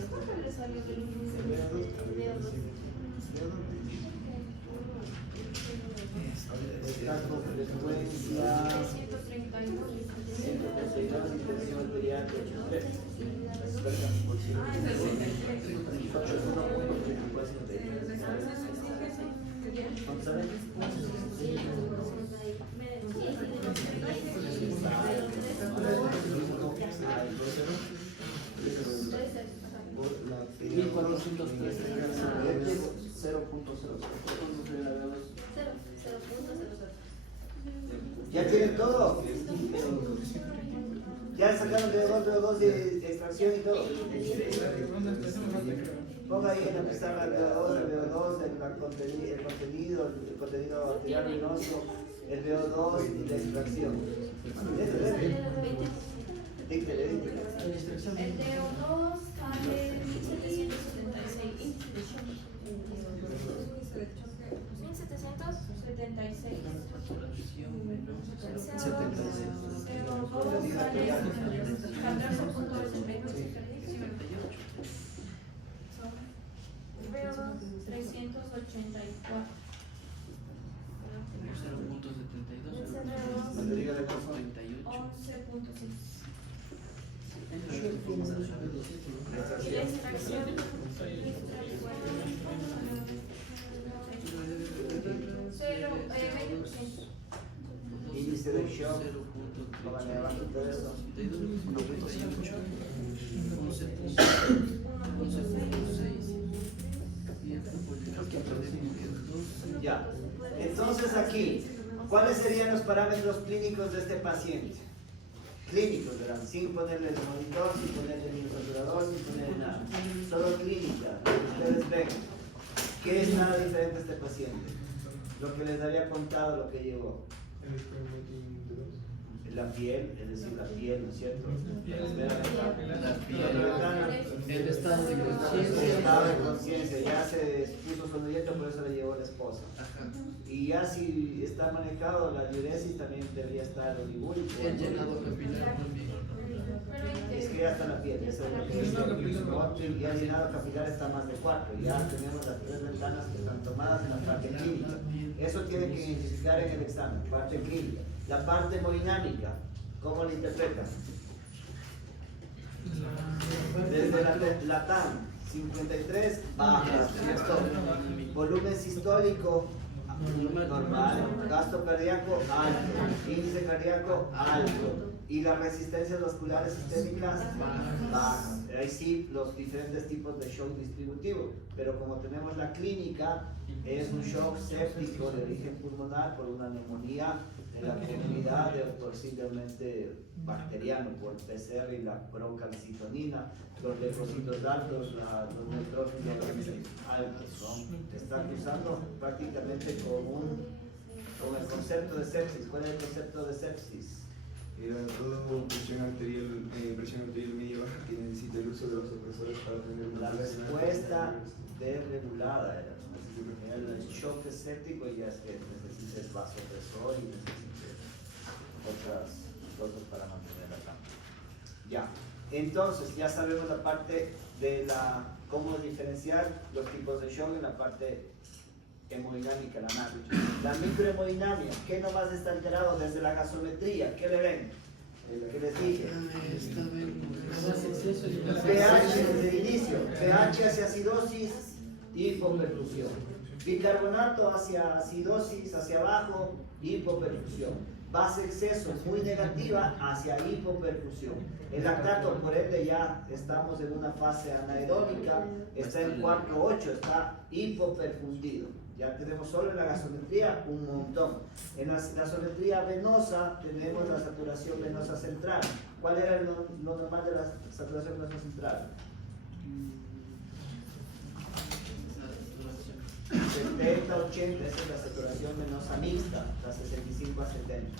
¿Cuánto le salió del Descanso, frecuencia, 132, intención arterial de 83. ¿Cuánto sale? ¿Ya tienen todo? ¿Ya sacaron VO2 de extracción y todo? Ponga ahí en la pizarra el VO2, el contenido arterial venoso, el VO2 y la extracción. Dígale. El DO2 sale 1776. 1776. Índice de shock, lo van llevando todo eso. Ya. Entonces aquí, ¿cuáles serían los parámetros clínicos de este paciente? Clínicos, ¿verdad? Sin ponerle el monitor, sin ponerle el saturador, sin ponerle nada. Solo clínica, lo que ustedes ven. ¿Qué es nada diferente a este paciente? Lo que les había contado, lo que llegó. La piel, es decir, la piel, ¿no es cierto? La piel, el estado de El conciencia. estado de conciencia, ya se puso sonriente, por eso le llevó la esposa. Ajá. Y ya si está manejado la diuresis, también debería estar oligúrico. El llenado capilar también. Es que ya está la piel, esa es la que y el llenado capilar está más de 4. Ya tenemos las 3 ventanas que están tomadas en la parte clínica. Eso tiene que identificar en el examen, parte clínica. La parte hemodinámica, ¿cómo la interpretan? Desde la TAM 53 baja, ¿cierto? Volumen sistólico normal, gasto cardíaco alto, índice cardíaco alto y las resistencias vasculares sistémicas bajas. Ahí sí los diferentes tipos de shock distributivo, pero como tenemos la clínica, es un shock séptico de origen pulmonar por una neumonía en la comunidad posiblemente bacteriano por el PCR y la procalcitonina, los leucocitos altos, los neutrófilos altos, ¿no? Está cruzando prácticamente con el concepto de sepsis. ¿Cuál es el concepto de sepsis? Era todo presión arterial media baja que necesita el uso de los opresores para tener una La respuesta desregulada era el shock séptico y ya es que necesites vasopresor y necesites otras cosas para mantener la cama. Ya, entonces ya sabemos la parte de cómo diferenciar los tipos de shock en la parte hemodinámica, la macro. La microhemodinamia, ¿qué nomás está alterado desde la gasometría? ¿Qué le ven? ¿Qué les dije? pH desde el inicio, pH hacia acidosis, hipoperfusión. Bicarbonato hacia acidosis, hacia abajo, hipoperfusión. Base exceso muy negativa hacia hipoperfusión. El lactato, por ende, ya estamos en una fase anaeróbica, está en 4-8, está hipoperfundido. Ya tenemos solo en la gasometría un montón. En la gasometría venosa tenemos la saturación venosa central. ¿Cuál era lo normal de la saturación venosa central? 70, 80, esa es la saturación venosa mixta, la 65 a 70.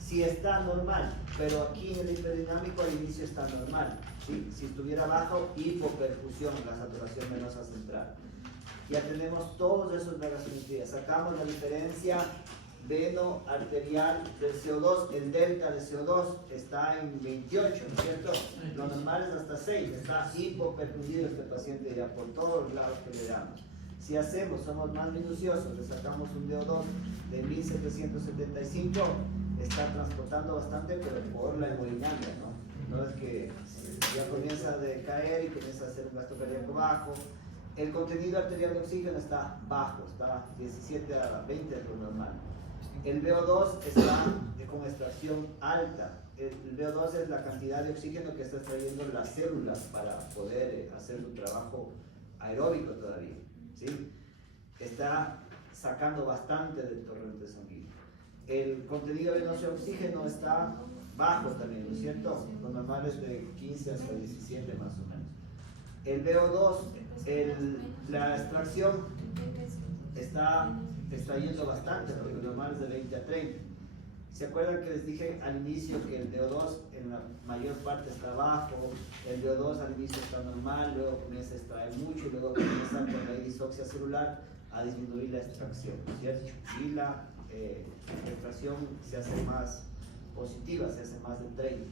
Si está normal, pero aquí en el hipodinámico al inicio está normal. ¿Sí? Si estuviera bajo, hipoperfusión, la saturación venosa central. Ya tenemos todos esos de la gasometría. Sacamos la diferencia veno-arterial del CO2. El delta de CO2 está en 28, ¿no es cierto? Lo normal es hasta 6. Está hipoperfundido este paciente ya por todos los lados que le damos. Si somos más minuciosos, le sacamos un DO2 de 1775, está transportando bastante, pero por la hemodinámica, ¿no? No es que ya comienza a decaer y comienza a hacer un gasto cardíaco bajo. El contenido arterial de oxígeno está bajo, está 17 a 20 de lo normal. El VO2 está con extracción alta. El VO2 es la cantidad de oxígeno que está extrayendo las células para poder hacer su trabajo aeróbico todavía. ¿Sí? Está sacando bastante del torrente sanguíneo. El contenido venoso de oxígeno está bajo también, ¿no es cierto? Lo normal es de 15 hasta 17 más o menos. El VO2, la extracción está yendo bastante, porque lo normal es de 20 a 30. ¿Se acuerdan que les dije al inicio que el VO2 en la mayor parte está bajo, el VO2 al inicio está normal, luego comienza a extraer mucho y luego comienza con la disoxia celular a disminuir la extracción, ¿cierto? Y la extracción se hace más positiva, se hace más de 30.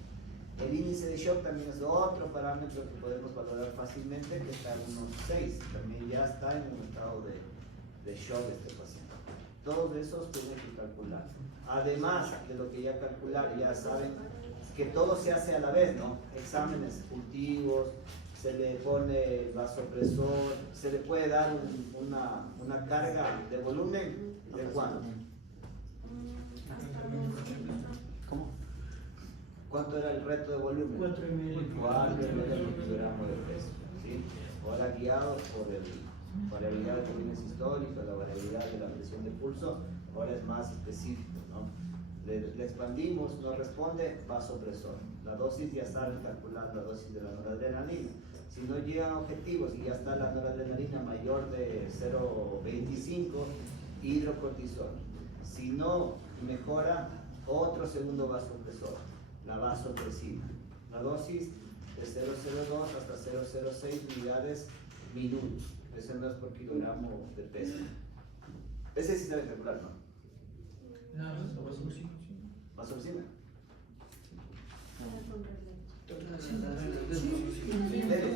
El índice de shock también es otro parámetro que podemos valorar fácilmente, que está en unos 6, también ya está en un estado de shock este paciente. Todos esos tienen que calcular. Además de lo que ya calcular, ya saben que todo se hace a la vez, ¿no? Exámenes cultivos, se le pone vasopresor, se le puede dar una carga de volumen de cuánto. ¿Cómo? ¿Cuánto era el reto de volumen? 4,5. 4 kilogramos de peso, ¿sí? Ahora guiado por la variabilidad del volumen sistólico, la variabilidad de la presión de pulso, ahora es más específico, ¿no? Le expandimos, no responde, vasopresor. La dosis ya saben calcular la dosis de la noradrenalina. Si no llegan objetivos y ya está la noradrenalina mayor de 0,25, hidrocortisol. Si no mejora, otro segundo vasopresor, la vasopresina. La dosis de 0,02 hasta 0,006 unidades minutos. Eso no es por kilogramo de peso. Ese sí se debe calcular, ¿no? ¿Más oficina?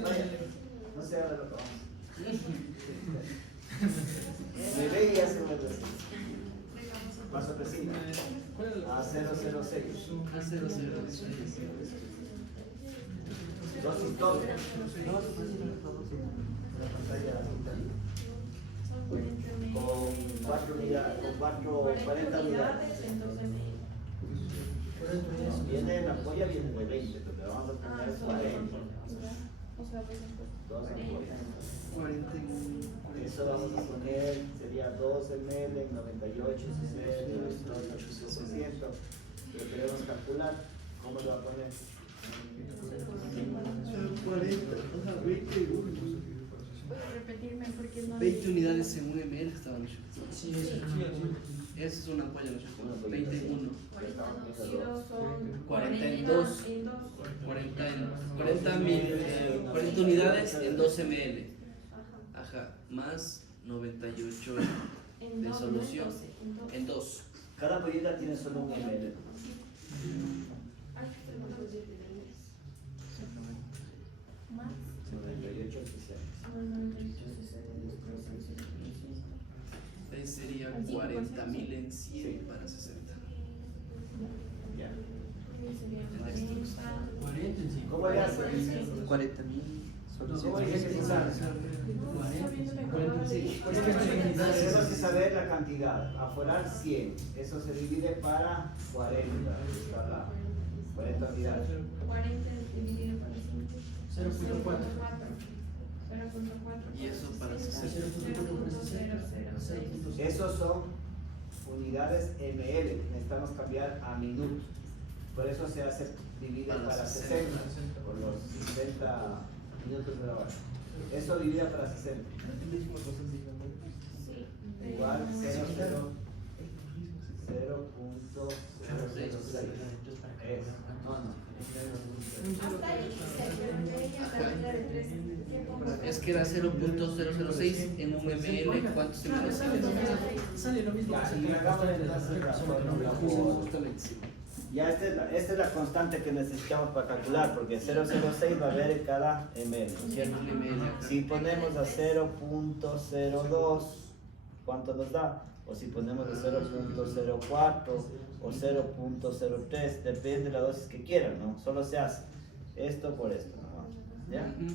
Vaya, no se haga lo que vamos. Me ve y hace una vez. Más oficina. A 006. A 006. Dosis doble. La pantalla con 4 unidades, con 40 unidades. En 12 mil. Viene la polla, viene de 20, pero le vamos a poner 40. O sea, pues entonces. 2 en 40. 41. Eso vamos a poner, sería 2 ml en 98 cc, 98%. Lo queremos calcular. ¿Cómo lo va a poner? 40, o sea, 21. Puedo repetirme porque no. 20 unidades en 1 ml estaban hechos. Sí, eso Esa es una polla, ¿no? Una pollita. 21. Estamos Y viendo dos son 42. 40 unidades en 12 ml. Ajá, más 98 en de dos, solución. no en 12, En 2. Cada pollita tiene solo 1 ml. Más 98 cc. 98 Ahí sería Al 5%. 40.000 en 100 para 60. Ya. sería 40 en 5. ¿Cómo le hace? 40.000 ¿Cómo hay que ejecutar? 45. Es que esto es unidades. Tenemos que saber la cantidad. Aforar 100. Eso se divide para 40. Está la 40 unidades. 40 dividido por 5. 0.4. 0.4. Y eso para 60. 0.006. Esos son unidades ml. Necesitamos cambiar a minutos. Por eso se hace divide para 60. Por los 60 minutos de la hora. Eso divide para 60. Sí. Igual 0.006. Es. No. Hasta ahí se debería calcular el 3. Es que era 0.006 en 1 ml. ¿Cuánto se me Claro, sale lo mismo. Ya, y hagamos entonces la fórmula por- Justamente, sí. Ya esta es la constante que necesitamos para calcular, porque 0,06 va a haber en cada ml. En 1 ml. Si ponemos a 0.02, ¿cuánto nos da? O si ponemos a 0.04 o 0.03, depende de la dosis que quieran, ¿no? Solo se hace esto por esto, ¿no? ¿Ya? Ujú.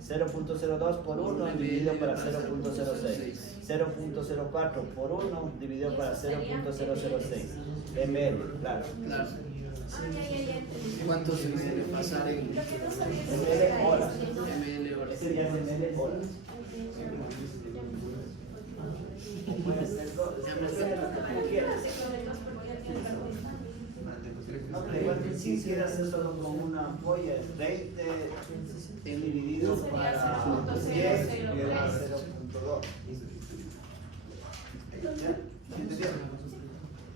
0.02 por 1 dividido para 0.06. 0.04 por 1 dividido para 0.006 ml, claro. Claro. ¿Cuántos ml pasar en ml horas. ml horas? Este ya es ml horas. O puede ser dos, depende de lo que tú quieras. No, pero igual si quieres hacer solo con una ampolla es 20 dividido para 10 y le da 0.2. ¿Ya? ¿Entendieron?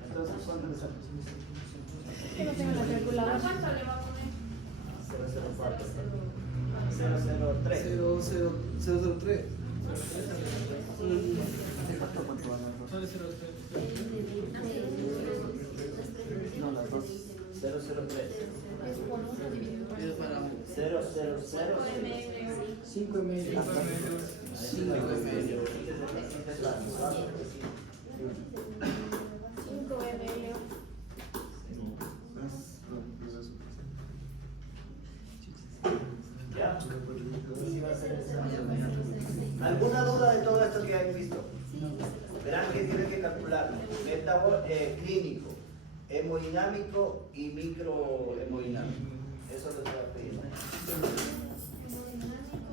Entonces, ¿cuánto le sale? Yo no tengo la calculadora. ¿Cuánto le va a poner? 004. 003. 003. No, las dos. 003. Es por 1 dividido por 5 para 5 ml. 5 ml. 5 ml. ¿Ya? ¿Alguna duda de todo esto que han visto? Verán que tienen que calcular clínico, hemodinámico y microhemodinámico. Eso es lo que va a pedir.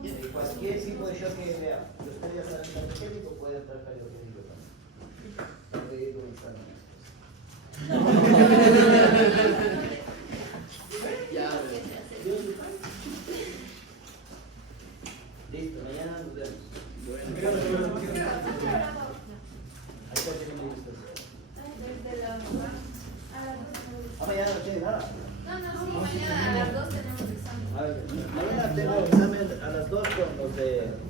Y cualquier tipo de shock que vea, si usted ya sabe cardiogénico, puede entrar cardiogénico también. Va a pedir un examen. Ya, Listo, mañana nos vemos. bueno. Ahí está tiene mi lista. Desde las 2 a las 2. Mañana no tiene nada. No, sí, mañana a las 2 tenemos examen. A ver, mañana tengo examen los de